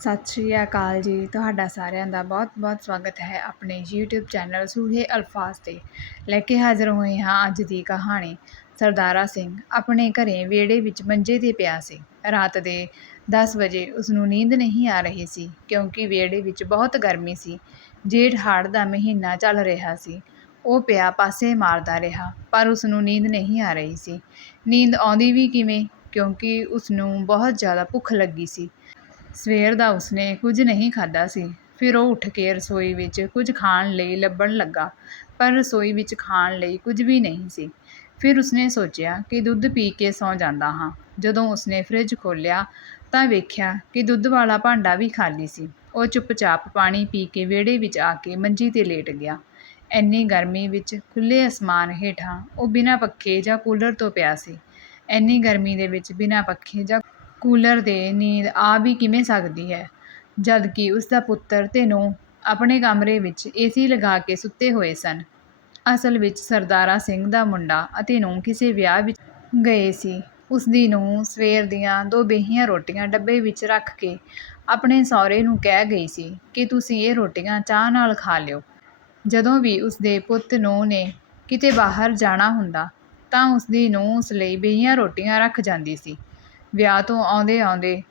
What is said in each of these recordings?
ਸਤਿ ਸ਼੍ਰੀ ਅਕਾਲ ਜੀ। ਤੁਹਾਡਾ ਸਾਰਿਆਂ ਦਾ ਬਹੁਤ-ਬਹੁਤ ਸਵਾਗਤ ਹੈ ਆਪਣੇ YouTube ਚੈਨਲ ਸੂਹੇ ਅਲਫਾਜ਼ ਤੇ। ਲੈ ਕੇ ਹਾਜ਼ਰ ਹੋਏ ਹਾਂ ਅੱਜ ਦੀ ਕਹਾਣੀ, ਸਰਦਾਰਾ ਸਿੰਘ ਆਪਣੇ ਘਰੇ ਵਿਹੜੇ ਵਿੱਚ ਮੰਜੇ ਤੇ ਪਿਆ ਸੀ। ਰਾਤ ਦੇ 10 ਵਜੇ ਉਸ ਨੂੰ ਨੀਂਦ ਨਹੀਂ ਆ ਰਹੀ ਸੀ, ਕਿਉਂਕਿ ਵਿਹੜੇ ਵਿੱਚ ਬਹੁਤ ਗਰਮੀ ਸੀ। ਜੇਠ ਹਾੜ ਦਾ ਮਹੀਨਾ ਚੱਲ ਰਿਹਾ ਸੀ। ਉਹ ਪਿਆ ਪਾਸੇ ਮਾਰਦਾ ਰਿਹਾ, ਪਰ ਉਸ ਨੂੰ ਨੀਂਦ ਨਹੀਂ ਆ ਰਹੀ ਸੀ। ਨੀਂਦ ਆਉਂਦੀ ਵੀ ਕਿਵੇਂ? ਕਿਉਂਕਿ ਉਸ ਨੂੰ ਬਹੁਤ ਜ਼ਿਆਦਾ ਭੁੱਖ ਲੱਗੀ ਸੀ। ਸਵੇਰ ਦਾ ਉਸਨੇ ਕੁਝ ਨਹੀਂ ਖਾਧਾ ਸੀ। ਫਿਰ ਉਹ ਉੱਠ ਕੇ ਰਸੋਈ ਵਿੱਚ ਕੁਝ ਖਾਣ ਲਈ ਲੱਭਣ ਲੱਗਾ, ਪਰ ਰਸੋਈ ਵਿੱਚ ਖਾਣ ਲਈ ਕੁਝ ਵੀ ਨਹੀਂ ਸੀ। ਫਿਰ ਉਸਨੇ ਸੋਚਿਆ ਕਿ ਦੁੱਧ ਪੀ ਕੇ ਸੌਂ ਜਾਂਦਾ ਹਾਂ। ਜਦੋਂ ਉਸਨੇ ਫਰਿੱਜ ਖੋਲ੍ਹਿਆ ਤਾਂ ਵੇਖਿਆ ਕਿ ਦੁੱਧ ਵਾਲਾ ਭਾਂਡਾ ਵੀ ਖਾਲੀ ਸੀ। ਉਹ ਚੁੱਪਚਾਪ ਪਾਣੀ ਪੀ ਕੇ ਵਿਹੜੇ ਵਿੱਚ ਆ ਕੇ ਮੰਜੀ ਤੇ ਲੇਟ ਗਿਆ। ਇੰਨੀ ਗਰਮੀ ਵਿੱਚ ਖੁੱਲ੍ਹੇ ਅਸਮਾਨ ਹੇਠਾਂ ਉਹ ਬਿਨਾਂ ਪੱਖੇ ਜਾਂ ਕੂਲਰ ਤੋਂ ਪਿਆ ਸੀ। ਇੰਨੀ ਗਰਮੀ ਦੇ ਵਿੱਚ ਬਿਨਾਂ ਪੱਖੇ ਜਾਂ ਕੂਲਰ ਦੇ ਨੀਂਦ ਆ ਵੀ ਕਿਵੇਂ ਸਕਦੀ ਹੈ? ਜਦਕਿ ਉਸ ਦਾ ਪੁੱਤਰ ਤੇ ਨੂੰਹ ਆਪਣੇ ਕਮਰੇ ਵਿੱਚ ਏਸੀ ਲਗਾ ਕੇ ਸੁੱਤੇ ਹੋਏ ਸਨ। ਅਸਲ ਵਿੱਚ ਸਰਦਾਰਾ ਸਿੰਘ ਦਾ ਮੁੰਡਾ ਅਤੇ ਨੂੰਹ ਕਿਸੇ ਵਿਆਹ ਵਿੱਚ ਗਏ ਸੀ। ਉਸ ਦੀ ਨੂੰਹ ਸਵੇਰ ਦੀਆਂ ਦੋ ਬੇਹੀਆਂ ਰੋਟੀਆਂ ਡੱਬੇ ਵਿੱਚ ਰੱਖ ਕੇ ਆਪਣੇ ਸਹੁਰੇ ਨੂੰ ਕਹਿ ਗਈ ਸੀ ਕਿ ਤੁਸੀਂ ਇਹ ਰੋਟੀਆਂ ਚਾਹ ਨਾਲ ਖਾ ਲਿਓ। ਜਦੋਂ ਵੀ ਉਸ ਦੇ ਪੁੱਤ ਨੂੰਹ ਨੇ ਕਿਤੇ ਬਾਹਰ ਜਾਣਾ ਹੁੰਦਾ ਤਾਂ ਉਸ ਦੀ ਨੂੰਹ ਉਸ ਲਈ ਬੇਹੀਆਂ ਰੋਟੀਆਂ ਰੱਖ ਜਾਂਦੀ ਸੀ। ਵਿਆਹ ਤੋਂ ਆਉਂਦੇ ਆਉਂਦੇ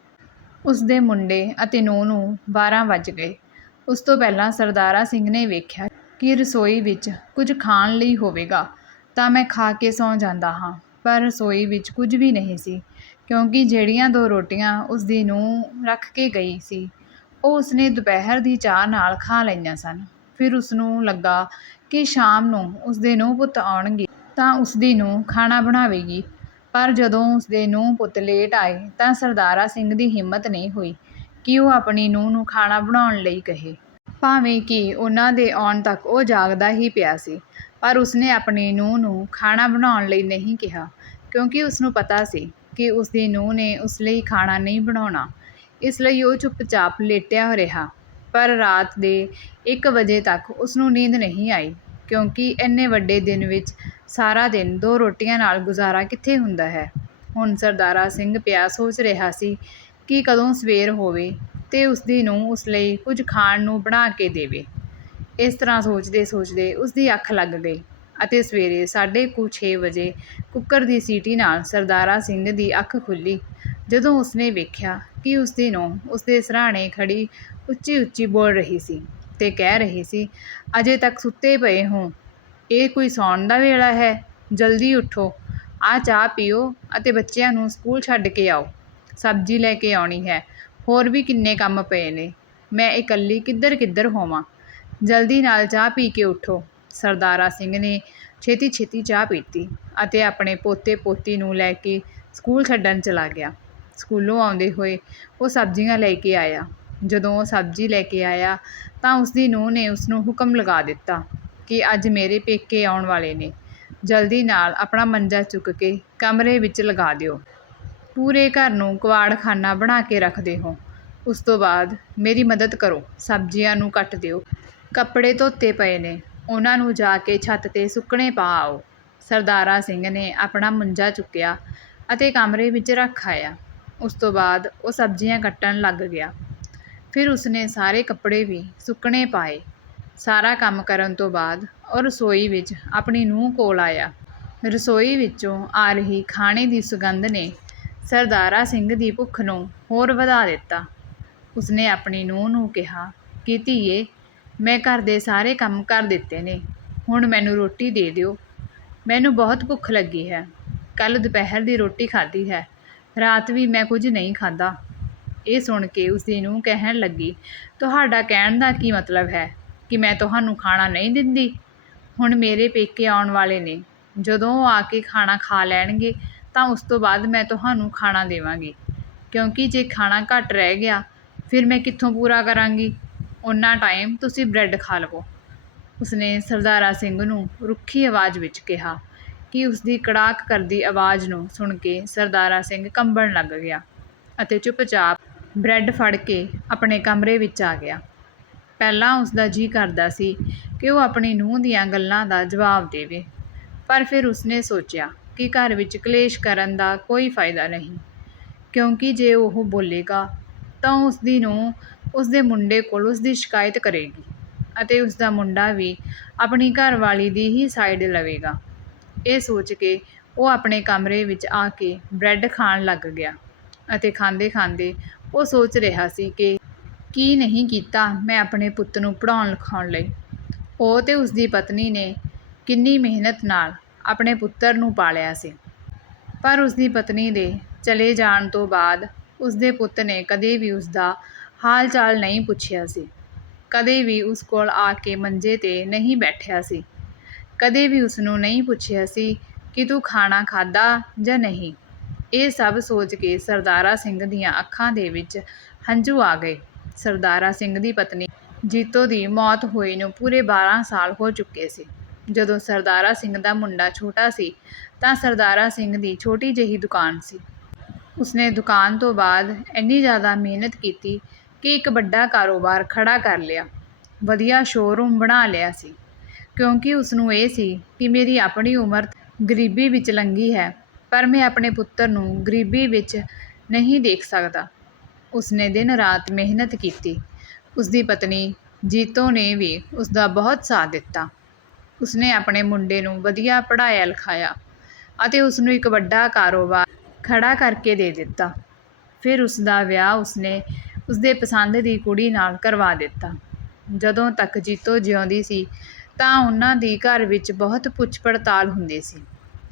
ਉਸ ਦੇ ਮੁੰਡੇ ਅਤੇ ਨੂੰਹ ਨੂੰ 12 ਵੱਜ ਗਏ। ਉਸ ਤੋਂ ਪਹਿਲਾਂ ਸਰਦਾਰਾ ਸਿੰਘ ਨੇ ਵੇਖਿਆ ਕਿ ਰਸੋਈ ਵਿੱਚ ਕੁਝ ਖਾਣ ਲਈ ਹੋਵੇਗਾ ਤਾਂ ਮੈਂ ਖਾ ਕੇ ਸੌਂ ਜਾਂਦਾ ਹਾਂ, ਪਰ ਰਸੋਈ ਵਿੱਚ ਕੁਝ ਵੀ ਨਹੀਂ ਸੀ, ਕਿਉਂਕਿ ਜਿਹੜੀਆਂ ਦੋ ਰੋਟੀਆਂ ਉਸ ਦੀ ਨੂੰਹ ਰੱਖ ਕੇ ਗਈ ਸੀ, ਉਹ ਉਸਨੇ ਦੁਪਹਿਰ ਦੀ ਚਾਹ ਨਾਲ ਖਾ ਲਈਆਂ ਸਨ। ਫਿਰ ਉਸ ਨੂੰ ਲੱਗਾ ਕਿ ਸ਼ਾਮ ਨੂੰ ਉਸ ਦੇ ਨੂੰਹ ਪੁੱਤ ਆਉਣਗੇ ਤਾਂ ਉਸ ਦੀ ਨੂੰਹ ਖਾਣਾ ਬਣਾਵੇਗੀ। ਪਰ ਜਦੋਂ ਉਸਦੇ ਨੂੰਹ ਪੁੱਤ ਲੇਟ ਆਏ ਤਾਂ ਸਰਦਾਰਾ ਸਿੰਘ ਦੀ ਹਿੰਮਤ ਨਹੀਂ ਹੋਈ ਕਿ ਉਹ ਆਪਣੀ ਨੂੰਹ ਨੂੰ ਖਾਣਾ ਬਣਾਉਣ ਲਈ ਕਹੇ। ਭਾਵੇਂ ਕਿ ਉਹਨਾਂ ਦੇ ਆਉਣ ਤੱਕ ਉਹ ਜਾਗਦਾ ਹੀ ਪਿਆ ਸੀ, ਪਰ ਉਸਨੇ ਆਪਣੀ ਨੂੰਹ ਨੂੰ ਖਾਣਾ ਬਣਾਉਣ ਲਈ ਨਹੀਂ ਕਿਹਾ, ਕਿਉਂਕਿ ਉਸਨੂੰ ਪਤਾ ਸੀ ਕਿ ਉਸਦੀ ਨੂੰਹ ਨੇ ਉਸ ਲਈ ਖਾਣਾ ਨਹੀਂ ਬਣਾਉਣਾ। ਇਸ ਲਈ ਉਹ ਚੁੱਪਚਾਪ ਲੇਟਿਆ ਰਿਹਾ, ਪਰ ਰਾਤ ਦੇ ਇੱਕ ਵਜੇ ਤੱਕ ਉਸਨੂੰ ਨੀਂਦ ਨਹੀਂ ਆਈ। ਕਿਉਂਕਿ ਇੰਨੇ ਵੱਡੇ ਦਿਨ ਵਿੱਚ ਸਾਰਾ ਦਿਨ ਦੋ ਰੋਟੀਆਂ ਨਾਲ ਗੁਜ਼ਾਰਾ ਕਿੱਥੇ ਹੁੰਦਾ ਹੈ? ਹੁਣ ਸਰਦਾਰਾ ਸਿੰਘ ਪਿਆ ਸੋਚ ਰਿਹਾ ਸੀ ਕਿ ਕਦੋਂ ਸਵੇਰ ਹੋਵੇ ਤੇ ਉਸਦੀ ਨੂੰਹ ਉਸ ਲਈ ਕੁਝ ਖਾਣ ਨੂੰ ਬਣਾ ਕੇ ਦੇਵੇ। ਇਸ ਤਰ੍ਹਾਂ ਸੋਚਦੇ ਸੋਚਦੇ ਉਸਦੀ ਅੱਖ ਲੱਗ ਗਈ ਅਤੇ ਸਵੇਰੇ ਸਾਢੇ ਕੁ ਛੇ ਵਜੇ ਕੁੱਕਰ ਦੀ ਸੀਟੀ ਨਾਲ ਸਰਦਾਰਾ ਸਿੰਘ ਦੀ ਅੱਖ ਖੁੱਲੀ ਜਦੋਂ ਉਸਨੇ ਵੇਖਿਆ ਕਿ ਉਸਦੀ ਨੂੰਹ ਉਸ ਦੇ ਖੜੀ ਉੱਚੀ ਉੱਚੀ ਬੋਲ ਰਹੀ ਸੀ ਤੇ ਕਹਿ ਰਹੇ ਸੀ, ਅਜੇ ਤੱਕ ਸੁੱਤੇ ਪਏ ਹੋ। ਇਹ ਕੋਈ ਸੌਣ ਦਾ ਵੇਲਾ ਹੈ? ਜਲਦੀ ਉੱਠੋ। ਆਹ ਚਾਹ ਪੀਓ ਅਤੇ ਬੱਚਿਆਂ ਨੂੰ ਸਕੂਲ ਛੱਡ ਕੇ ਆਓ। ਸਬਜ਼ੀ ਲੈ ਕੇ ਆਉਣੀ ਹੈ। ਹੋਰ ਵੀ ਕਿੰਨੇ ਕੰਮ ਪਏ ਨੇ। ਮੈਂ ਇਕੱਲੀ ਕਿੱਧਰ ਕਿੱਧਰ ਹੋਵਾਂ? ਜਲਦੀ ਨਾਲ ਚਾਹ ਪੀ ਕੇ ਉੱਠੋ। ਸਰਦਾਰਾ ਸਿੰਘ ਨੇ ਛੇਤੀ ਛੇਤੀ ਚਾਹ ਪੀਤੀ ਅਤੇ ਆਪਣੇ ਪੋਤੇ ਪੋਤੀ ਨੂੰ ਲੈ ਕੇ ਸਕੂਲ ਛੱਡਣ ਚਲਾ ਗਿਆ। ਸਕੂਲੋਂ ਆਉਂਦੇ ਹੋਏ ਉਹ ਸਬਜ਼ੀਆਂ ਲੈ ਕੇ ਆਇਆ। ਜਦੋਂ ਉਹ ਸਬਜ਼ੀ ਲੈ ਕੇ ਆਇਆ ਤਾਂ ਉਸਦੀ ਨੂੰਹ ਨੇ ਉਸਨੂੰ ਹੁਕਮ ਲਗਾ ਦਿੱਤਾ ਕਿ ਅੱਜ ਮੇਰੇ ਪੇਕੇ ਆਉਣ ਵਾਲੇ ਨੇ। ਜਲਦੀ ਨਾਲ ਆਪਣਾ ਮੰਜਾ ਚੁੱਕ ਕੇ ਕਮਰੇ ਵਿੱਚ ਲਗਾ ਦਿਓ। ਪੂਰੇ ਘਰ ਨੂੰ ਕਵਾੜਖਾਨਾ ਬਣਾ ਕੇ ਰੱਖਦੇ ਹੋ ਉਸ ਤੋਂ ਬਾਅਦ ਮੇਰੀ ਮਦਦ ਕਰੋ। ਸਬਜ਼ੀਆਂ ਨੂੰ ਕੱਟ ਦਿਓ। ਕੱਪੜੇ ਧੋਤੇ ਪਏ ਨੇ। ਉਹਨਾਂ ਨੂੰ ਜਾ ਕੇ ਛੱਤ ਤੇ ਸੁੱਕਣੇ ਪਾ ਆਓ। ਸਰਦਾਰਾ ਸਿੰਘ ਨੇ ਆਪਣਾ ਮੰਜਾ ਚੁੱਕਿਆ ਅਤੇ ਕਮਰੇ ਵਿੱਚ ਰੱਖ ਆਇਆ। ਉਸ ਤੋਂ ਬਾਅਦ ਉਹ ਸਬਜ਼ੀਆਂ ਕੱਟਣ ਲੱਗ ਗਿਆ। ਫਿਰ ਉਸਨੇ ਸਾਰੇ ਕੱਪੜੇ ਵੀ ਸੁੱਕਣੇ ਪਾਏ। ਸਾਰਾ ਕੰਮ ਕਰਨ ਤੋਂ ਬਾਅਦ ਉਹ ਰਸੋਈ ਵਿੱਚ ਆਪਣੀ ਨੂੰਹ ਕੋਲ ਆਇਆ। ਰਸੋਈ ਵਿੱਚੋਂ ਆ ਰਹੀ ਖਾਣੇ ਦੀ ਸੁਗੰਧ ਨੇ ਸਰਦਾਰਾ ਸਿੰਘ ਦੀ ਭੁੱਖ ਨੂੰ ਹੋਰ ਵਧਾ ਦਿੱਤਾ। ਉਸਨੇ ਆਪਣੀ ਨੂੰਹ ਨੂੰ ਕਿਹਾ ਕਿ ਧੀਏ, ਮੈਂ ਘਰ ਦੇ ਸਾਰੇ ਕੰਮ ਕਰ ਦਿੱਤੇ ਨੇ। ਹੁਣ ਮੈਨੂੰ ਰੋਟੀ ਦੇ ਦਿਓ। ਮੈਨੂੰ ਬਹੁਤ ਭੁੱਖ ਲੱਗੀ ਹੈ। ਕੱਲ੍ਹ ਦੁਪਹਿਰ ਦੀ ਰੋਟੀ ਖਾਧੀ ਹੈ। ਰਾਤ ਵੀ ਮੈਂ ਕੁਝ ਨਹੀਂ ਖਾਧਾ ਇਹ ਸੁਣ ਕੇ ਉਸਦੀ ਨੂੰਹ ਕਹਿਣ ਲੱਗੀ, ਤੁਹਾਡਾ ਕਹਿਣ ਦਾ ਕੀ ਮਤਲਬ ਹੈ ਕਿ ਮੈਂ ਤੁਹਾਨੂੰ ਖਾਣਾ ਨਹੀਂ ਦਿੰਦੀ? ਹੁਣ ਮੇਰੇ ਪੇਕੇ ਆਉਣ ਵਾਲੇ ਨੇ। ਜਦੋਂ ਉਹ ਆ ਕੇ ਖਾਣਾ ਖਾ ਲੈਣਗੇ, ਤਾਂ ਉਸ ਤੋਂ ਬਾਅਦ ਮੈਂ ਤੁਹਾਨੂੰ ਖਾਣਾ ਦੇਵਾਂਗੀ। ਕਿਉਂਕਿ ਜੇ ਖਾਣਾ ਘੱਟ ਰਹਿ ਗਿਆ, ਫਿਰ ਮੈਂ ਕਿੱਥੋਂ ਪੂਰਾ ਕਰਾਂਗੀ? ਉਹਨਾਂ ਟਾਈਮ ਤੁਸੀਂ ਬ੍ਰੈਡ ਖਾ ਲਵੋ। ਉਸਨੇ ਸਰਦਾਰਾ ਸਿੰਘ ਨੂੰ ਰੁੱਖੀ ਆਵਾਜ਼ ਵਿੱਚ ਕਿਹਾ ਕਿ ਉਸਦੀ ਕੜਾਕ ਕਰਦੀ ਆਵਾਜ਼ ਨੂੰ ਸੁਣ ਕੇ ਸਰਦਾਰਾ ਸਿੰਘ ਕੰਬਣ ਲੱਗ ਗਿਆ ਅਤੇ ਚੁੱਪਚਾਪ ਬ੍ਰੈਡ ਫੜ ਕੇ ਆਪਣੇ ਕਮਰੇ ਵਿੱਚ ਆ ਗਿਆ। ਪਹਿਲਾਂ ਉਸ ਦਾ ਜੀ ਕਰਦਾ ਸੀ ਕਿ ਉਹ ਆਪਣੀ ਨੂੰਹ ਦੀਆਂ ਗੱਲਾਂ ਦਾ ਜਵਾਬ ਦੇਵੇ, ਪਰ ਫਿਰ ਉਸਨੇ ਸੋਚਿਆ ਕਿ ਘਰ ਵਿੱਚ ਕਲੇਸ਼ ਕਰਨ ਦਾ ਕੋਈ ਫਾਇਦਾ ਨਹੀਂ, ਕਿਉਂਕਿ ਜੇ ਉਹ ਬੋਲੇਗਾ ਤਾਂ ਉਸ ਦੀ ਨੂੰਹ ਉਸ ਦੇ ਮੁੰਡੇ ਕੋਲ ਉਸ ਦੀ ਸ਼ਿਕਾਇਤ ਕਰੇਗੀ ਅਤੇ ਉਸ ਦਾ ਮੁੰਡਾ ਵੀ ਆਪਣੀ ਘਰਵਾਲੀ ਦੀ ਹੀ ਸਾਈਡ ਲਵੇਗਾ। ਇਹ ਸੋਚ ਕੇ ਉਹ ਆਪਣੇ ਕਮਰੇ ਵਿੱਚ ਆ ਕੇ ਬ੍ਰੈਡ ਖਾਣ ਲੱਗ ਗਿਆ ਅਤੇ ਖਾਂਦੇ ਖਾਂਦੇ ਉਹ ਸੋਚ ਰਿਹਾ ਸੀ ਕਿ ਕੀ ਨਹੀਂ ਕੀਤਾ ਮੈਂ ਆਪਣੇ ਪੁੱਤ ਨੂੰ ਪੜ੍ਹਾਉਣ ਲਿਖਾਉਣ ਲਈ। ਉਹ ਤੇ ਉਸ ਦੀ ਪਤਨੀ ਨੇ ਕਿੰਨੀ ਮਿਹਨਤ ਨਾਲ ਆਪਣੇ ਪੁੱਤਰ ਨੂੰ ਪਾਲਿਆ ਸੀ। ਪਰ ਉਸ ਦੀ ਪਤਨੀ ਦੇ ਚਲੇ ਜਾਣ ਤੋਂ ਬਾਅਦ ਉਸ ਦੇ ਪੁੱਤ ਨੇ ਕਦੇ ਵੀ ਉਸ ਦਾ ਹਾਲ ਚਾਲ ਨਹੀਂ ਪੁੱਛਿਆ ਸੀ। ਕਦੇ ਵੀ ਉਸ ਕੋਲ ਆ ਕੇ ਮੰਜੇ ਤੇ ਨਹੀਂ ਬੈਠਿਆ ਸੀ। ਕਦੇ ਵੀ ਉਸ ਨੂੰ ਨਹੀਂ ਪੁੱਛਿਆ ਸੀ ਕਿ ਤੂੰ ਖਾਣਾ ਖਾਧਾ ਜਾਂ ਨਹੀਂ। ਇਹ ਸਭ ਸੋਚ ਕੇ ਸਰਦਾਰਾ ਸਿੰਘ ਦੀਆਂ ਅੱਖਾਂ ਦੇ ਵਿੱਚ ਹੰਝੂ ਆ ਗਏ। ਸਰਦਾਰਾ ਸਿੰਘ ਦੀ ਪਤਨੀ ਜੀਤੋ ਦੀ ਮੌਤ ਹੋਈ ਨੂੰ ਪੂਰੇ 12 ਸਾਲ ਹੋ ਚੁੱਕੇ ਸੀ। ਜਦੋਂ ਸਰਦਾਰਾ ਸਿੰਘ ਦਾ ਮੁੰਡਾ ਛੋਟਾ ਸੀ, ਤਾਂ ਸਰਦਾਰਾ ਸਿੰਘ ਦੀ ਛੋਟੀ ਜਿਹੀ ਦੁਕਾਨ ਸੀ। ਉਸਨੇ ਦੁਕਾਨ ਤੋਂ ਬਾਅਦ ਇੰਨੀ ਜ਼ਿਆਦਾ ਮਿਹਨਤ ਕੀਤੀ ਕਿ ਇੱਕ ਵੱਡਾ ਕਾਰੋਬਾਰ ਖੜ੍ਹਾ ਕਰ ਲਿਆ। ਵਧੀਆ ਸ਼ੋਅਰੂਮ ਬਣਾ ਲਿਆ ਸੀ। ਕਿਉਂਕਿ ਉਸਨੂੰ ਇਹ ਸੀ ਕਿ ਮੇਰੀ ਆਪਣੀ ਉਮਰ ਗਰੀਬੀ ਵਿੱਚ ਲੰਘੀ ਹੈ। ਪਰ ਮੈਂ ਆਪਣੇ ਪੁੱਤਰ ਨੂੰ ਗਰੀਬੀ ਵਿੱਚ ਨਹੀਂ ਦੇਖ ਸਕਦਾ। ਉਸਨੇ ਦਿਨ ਰਾਤ ਮਿਹਨਤ ਕੀਤੀ। ਉਸਦੀ ਪਤਨੀ ਜੀਤੋ ਨੇ ਵੀ ਉਸਦਾ ਬਹੁਤ ਸਾਥ ਦਿੱਤਾ। ਉਸਨੇ ਆਪਣੇ ਮੁੰਡੇ ਨੂੰ ਵਧੀਆ ਪੜ੍ਹਾਇਆ ਲਿਖਾਇਆ ਅਤੇ ਉਸਨੂੰ ਇੱਕ ਵੱਡਾ ਕਾਰੋਬਾਰ ਖੜ੍ਹਾ ਕਰਕੇ ਦੇ ਦਿੱਤਾ। ਫਿਰ ਉਸਦਾ ਵਿਆਹ ਉਸਨੇ ਉਸਦੇ ਪਸੰਦ ਦੀ ਕੁੜੀ ਨਾਲ ਕਰਵਾ ਦਿੱਤਾ। ਜਦੋਂ ਤੱਕ ਜੀਤੋ ਜਿਉਂਦੀ ਸੀ ਤਾਂ ਉਹਨਾਂ ਦੀ ਘਰ ਵਿੱਚ ਬਹੁਤ ਪੁੱਛ ਪੜਤਾਲ ਹੁੰਦੀ ਸੀ।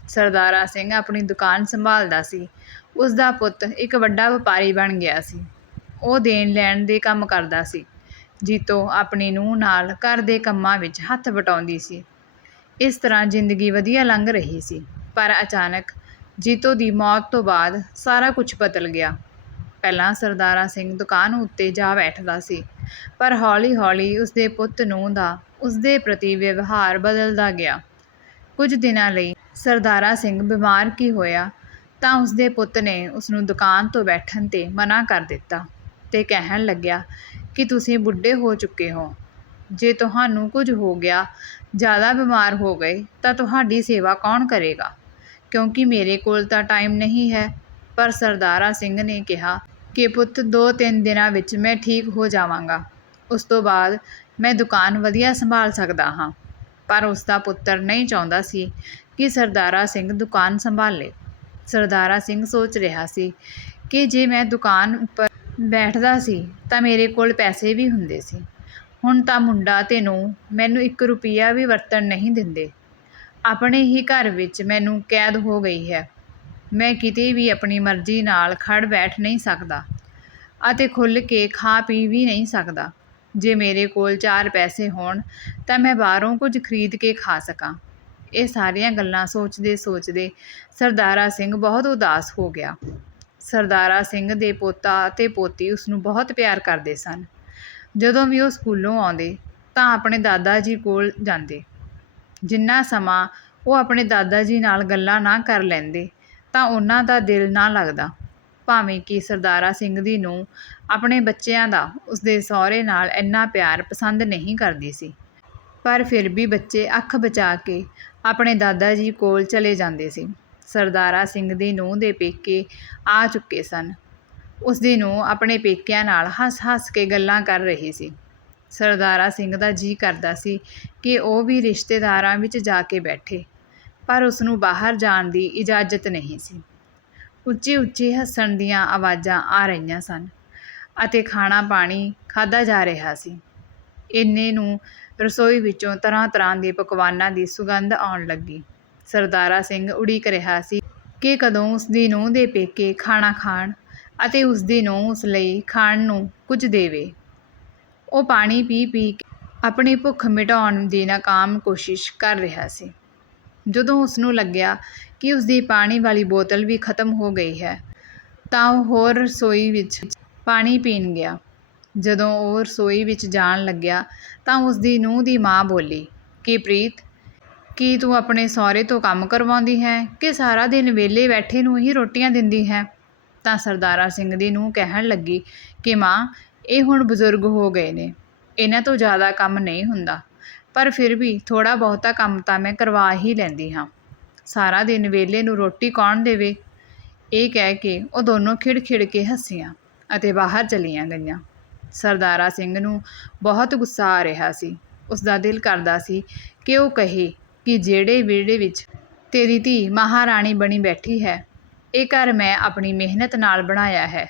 ਸਰਦਾਰਾ ਸਿੰਘ ਆਪਣੀ ਦੁਕਾਨ ਸੰਭਾਲਦਾ ਸੀ। ਉਸ ਦਾ ਪੁੱਤ ਇੱਕ ਵੱਡਾ ਵਪਾਰੀ ਬਣ ਗਿਆ ਸੀ। ਉਹ ਦੇਣ ਲੈਣ ਦੇ ਕੰਮ ਕਰਦਾ ਸੀ। ਜੀਤੋ ਆਪਣੀ ਨੂੰਹ ਨਾਲ ਘਰ ਦੇ ਕੰਮਾਂ ਵਿੱਚ ਹੱਥ ਵਟਾਉਂਦੀ ਸੀ। ਇਸ ਤਰ੍ਹਾਂ ਜ਼ਿੰਦਗੀ ਵਧੀਆ ਲੰਘ ਰਹੀ ਸੀ। ਪਰ ਅਚਾਨਕ ਜੀਤੋ ਦੀ ਮੌਤ ਤੋਂ ਬਾਅਦ ਸਾਰਾ ਕੁਝ ਬਦਲ ਗਿਆ। ਪਹਿਲਾਂ ਸਰਦਾਰਾ ਸਿੰਘ ਦੁਕਾਨ ਉੱਤੇ ਜਾ ਬੈਠਦਾ ਸੀ, ਪਰ ਹੌਲੀ-ਹੌਲੀ ਉਸਦੇ ਪੁੱਤ ਨੂੰ ਦਾ ਉਸਦੇ ਪ੍ਰਤੀ ਵਿਵਹਾਰ ਬਦਲਦਾ ਗਿਆ। ਕੁਝ ਦਿਨਾਂ ਲਈ ਸਰਦਾਰਾ ਸਿੰਘ, ਬਿਮਾਰ ਕੀ ਹੋਇਆ? ਤਾਂ ਉਸਦੇ ਪੁੱਤ ਨੇ ਉਸਨੂੰ ਦੁਕਾਨ ਤੋਂ ਬੈਠਣ ਤੇ ਮਨਾ ਕਰ ਦਿੱਤਾ ਅਤੇ ਕਹਿਣ ਲੱਗਿਆ ਕਿ ਤੁਸੀਂ ਬੁੱਢੇ ਹੋ ਚੁੱਕੇ ਹੋ। ਜੇ ਤੁਹਾਨੂੰ ਕੁਝ ਹੋ ਗਿਆ, ਜ਼ਿਆਦਾ ਬਿਮਾਰ ਹੋ ਗਏ, ਤਾਂ ਤੁਹਾਡੀ ਸੇਵਾ ਕੌਣ ਕਰੇਗਾ? ਕਿਉਂਕਿ ਮੇਰੇ ਕੋਲ ਤਾਂ ਟਾਈਮ ਨਹੀਂ ਹੈ। ਪਰ ਸਰਦਾਰਾ ਸਿੰਘ ਨੇ ਕਿਹਾ ਕਿ ਪੁੱਤ ਦੋ ਤਿੰਨ ਦਿਨਾਂ ਵਿੱਚ ਮੈਂ ਠੀਕ ਹੋ ਜਾਵਾਂਗਾ। ਉਸ ਤੋਂ ਬਾਅਦ ਮੈਂ ਦੁਕਾਨ ਵਧੀਆ ਸੰਭਾਲ ਸਕਦਾ ਹਾਂ। ਪਰ ਉਸ ਦਾ ਪੁੱਤਰ ਨਹੀਂ ਚਾਹੁੰਦਾ ਸੀ ਕਿ ਸਰਦਾਰਾ ਸਿੰਘ ਦੁਕਾਨ ਸੰਭਾਲੇ। ਸਰਦਾਰਾ ਸਿੰਘ ਸੋਚ ਰਿਹਾ ਸੀ ਕਿ ਜੇ ਮੈਂ ਦੁਕਾਨ ਉੱਪਰ ਬੈਠਦਾ ਸੀ ਤਾਂ ਮੇਰੇ ਕੋਲ ਪੈਸੇ ਵੀ ਹੁੰਦੇ ਸੀ। ਹੁਣ ਤਾਂ ਮੁੰਡਾ ਤੇ ਨੂੰ ਮੈਨੂੰ 1 ਰੁਪਿਆ ਵੀ ਵਰਤਣ ਨਹੀਂ ਦਿੰਦੇ। ਆਪਣੇ ਹੀ ਘਰ ਵਿੱਚ ਮੈਨੂੰ ਕੈਦ ਹੋ ਗਈ ਹੈ। ਮੈਂ ਕਿਤੇ ਵੀ ਆਪਣੀ ਮਰਜ਼ੀ ਨਾਲ ਖੜ ਬੈਠ ਨਹੀਂ ਸਕਦਾ ਅਤੇ ਖੁੱਲ੍ਹ ਕੇ ਖਾ ਪੀ ਵੀ ਨਹੀਂ ਸਕਦਾ। ਜੇ ਮੇਰੇ ਕੋਲ ਚਾਰ ਪੈਸੇ ਹੋਣ ਤਾਂ ਮੈਂ ਬਾਹਰੋਂ ਕੁਝ ਖਰੀਦ ਕੇ ਖਾ ਸਕਾਂ। ਇਹ ਸਾਰੀਆਂ ਗੱਲਾਂ ਸੋਚਦੇ ਸੋਚਦੇ ਸਰਦਾਰਾ ਸਿੰਘ ਬਹੁਤ ਉਦਾਸ ਹੋ ਗਿਆ। ਸਰਦਾਰਾ ਸਿੰਘ ਦੇ ਪੋਤਾ ਅਤੇ ਪੋਤੀ ਉਸ ਨੂੰ ਬਹੁਤ ਪਿਆਰ ਕਰਦੇ ਸਨ। ਜਦੋਂ ਵੀ ਉਹ ਸਕੂਲੋਂ ਆਉਂਦੇ ਤਾਂ ਆਪਣੇ ਦਾਦਾ ਜੀ ਕੋਲ ਜਾਂਦੇ। ਜਿੰਨਾ ਸਮਾਂ ਉਹ ਆਪਣੇ ਦਾਦਾ ਜੀ ਨਾਲ ਗੱਲਾਂ ਨਾ ਕਰ ਲੈਂਦੇ ਤਾਂ ਉਹਨਾਂ ਦਾ ਦਿਲ ਨਾ ਲੱਗਦਾ। ਭਾਵੇਂ ਕਿ ਸਰਦਾਰਾ ਸਿੰਘ ਦੀ ਨੂੰ ਆਪਣੇ ਬੱਚਿਆਂ ਦਾ ਉਸਦੇ ਸਹੁਰੇ ਨਾਲ ਇੰਨਾ ਪਿਆਰ ਪਸੰਦ ਨਹੀਂ ਕਰਦੀ ਸੀ। ਪਰ ਫਿਰ ਵੀ ਬੱਚੇ ਅੱਖ ਬਚਾ ਕੇ ਆਪਣੇ ਦਾਦਾ ਜੀ ਕੋਲ ਚਲੇ ਜਾਂਦੇ ਸੀ। ਸਰਦਾਰਾ ਸਿੰਘ ਦੀ ਨੂੰਹ ਦੇ ਪੇਕੇ ਆ ਚੁੱਕੇ ਸਨ। ਉਸ ਦੀ ਨੂੰਹ ਆਪਣੇ ਪੇਕਿਆਂ ਨਾਲ ਹੱਸ-ਹੱਸ ਕੇ ਗੱਲਾਂ ਕਰ ਰਹੀ ਸੀ। ਸਰਦਾਰਾ ਸਿੰਘ ਦਾ ਜੀ ਕਰਦਾ ਸੀ ਕਿ ਉਹ ਵੀ ਰਿਸ਼ਤੇਦਾਰਾਂ ਵਿੱਚ ਜਾ ਕੇ ਬੈਠੇ, ਪਰ ਉਸ ਨੂੰ ਬਾਹਰ ਜਾਣ ਦੀ ਇਜਾਜ਼ਤ ਨਹੀਂ ਸੀ। ਉੱਚੀ-ਉੱਚੀ ਹੱਸਣ ਦੀਆਂ ਆਵਾਜ਼ਾਂ ਆ ਰਹੀਆਂ ਸਨ ਅਤੇ ਖਾਣਾ ਪਾਣੀ ਖਾਧਾ ਜਾ ਰਿਹਾ ਸੀ। ਇੰਨੇ ਨੂੰ ਰਸੋਈ ਵਿੱਚੋਂ ਤਰ੍ਹਾਂ-ਤਰ੍ਹਾਂ ਦੇ ਪਕਵਾਨਾਂ ਦੀ ਸੁਗੰਧ ਆਉਣ ਲੱਗੀ। ਸਰਦਾਰਾ ਸਿੰਘ ਉਡੀਕ ਰਿਹਾ ਸੀ ਕਿ ਕਦੋਂ ਉਸਦੀ ਨੂੰਹ ਦੇ ਪੇਕੇ ਖਾਣਾ ਖਾਣ ਅਤੇ ਉਸਦੀ ਨੂੰਹ ਉਸ ਲਈ ਖਾਣ ਨੂੰ ਕੁਝ ਦੇਵੇ। ਉਹ ਪਾਣੀ ਪੀ-ਪੀ ਕੇ ਆਪਣੀ ਭੁੱਖ ਮਿਟਾਉਣ ਦੀ ਨਾਕਾਮ ਕੋਸ਼ਿਸ਼ ਕਰ ਰਿਹਾ ਸੀ। ਜਦੋਂ ਉਸਨੂੰ ਲੱਗਿਆ ਕਿ ਉਸਦੀ ਪਾਣੀ ਵਾਲੀ ਬੋਤਲ ਵੀ ਖਤਮ ਹੋ ਗਈ ਹੈ, ਤਾਂ ਉਹ ਹੋਰ ਰਸੋਈ ਵਿੱਚ ਪਾਣੀ ਪੀਣ ਗਿਆ। ਜਦੋਂ ਉਹ ਰਸੋਈ ਵਿੱਚ ਜਾਣ ਲੱਗਿਆ ਤਾਂ ਉਸ ਦੀ ਨੂੰਹ ਦੀ ਮਾਂ ਬੋਲੀ, ਕਿ ਪ੍ਰੀਤ, ਕੀ ਤੂੰ ਆਪਣੇ ਸਹੁਰੇ ਤੋਂ ਕੰਮ ਕਰਵਾਉਂਦੀ ਹੈ? ਕਿ ਸਾਰਾ ਦਿਨ ਵਿਹਲੇ ਬੈਠੇ ਨੂੰ ਹੀ ਰੋਟੀਆਂ ਦਿੰਦੀ ਹੈ? ਤਾਂ ਸਰਦਾਰਾ ਸਿੰਘ ਦੀ ਨੂੰਹ ਕਹਿਣ ਲੱਗੀ ਕਿ ਮਾਂ, ਇਹ ਹੁਣ ਬਜ਼ੁਰਗ ਹੋ ਗਏ ਨੇ, ਇਹਨਾਂ ਤੋਂ ਜ਼ਿਆਦਾ ਕੰਮ ਨਹੀਂ ਹੁੰਦਾ, ਪਰ ਫਿਰ ਵੀ ਥੋੜ੍ਹਾ ਬਹੁਤਾ ਕੰਮ ਤਾਂ ਮੈਂ ਕਰਵਾ ਹੀ ਲੈਂਦੀ ਹਾਂ। ਸਾਰਾ ਦਿਨ ਵਿਹਲੇ ਨੂੰ ਰੋਟੀ ਕੌਣ ਦੇਵੇ? ਇਹ ਕਹਿ ਕੇ ਉਹ ਦੋਨੋਂ ਖਿੜ ਖਿੜ ਕੇ ਹੱਸੀਆਂ ਅਤੇ ਬਾਹਰ ਚਲੀਆਂ ਗਈਆਂ। ਸਰਦਾਰਾ ਸਿੰਘ ਨੂੰ ਬਹੁਤ ਗੁੱਸਾ ਆ ਰਿਹਾ ਸੀ। ਉਸ ਦਾ ਦਿਲ ਕਰਦਾ ਸੀ ਕਿ ਉਹ ਕਹੇ ਕਿ ਜਿਹੜੇ ਵਿਹੜੇ ਵਿੱਚ ਤੇਰੀ ਧੀ ਮਹਾਰਾਣੀ ਬਣੀ ਬੈਠੀ ਹੈ, ਇਹ ਘਰ ਮੈਂ ਆਪਣੀ ਮਿਹਨਤ ਨਾਲ ਬਣਾਇਆ ਹੈ।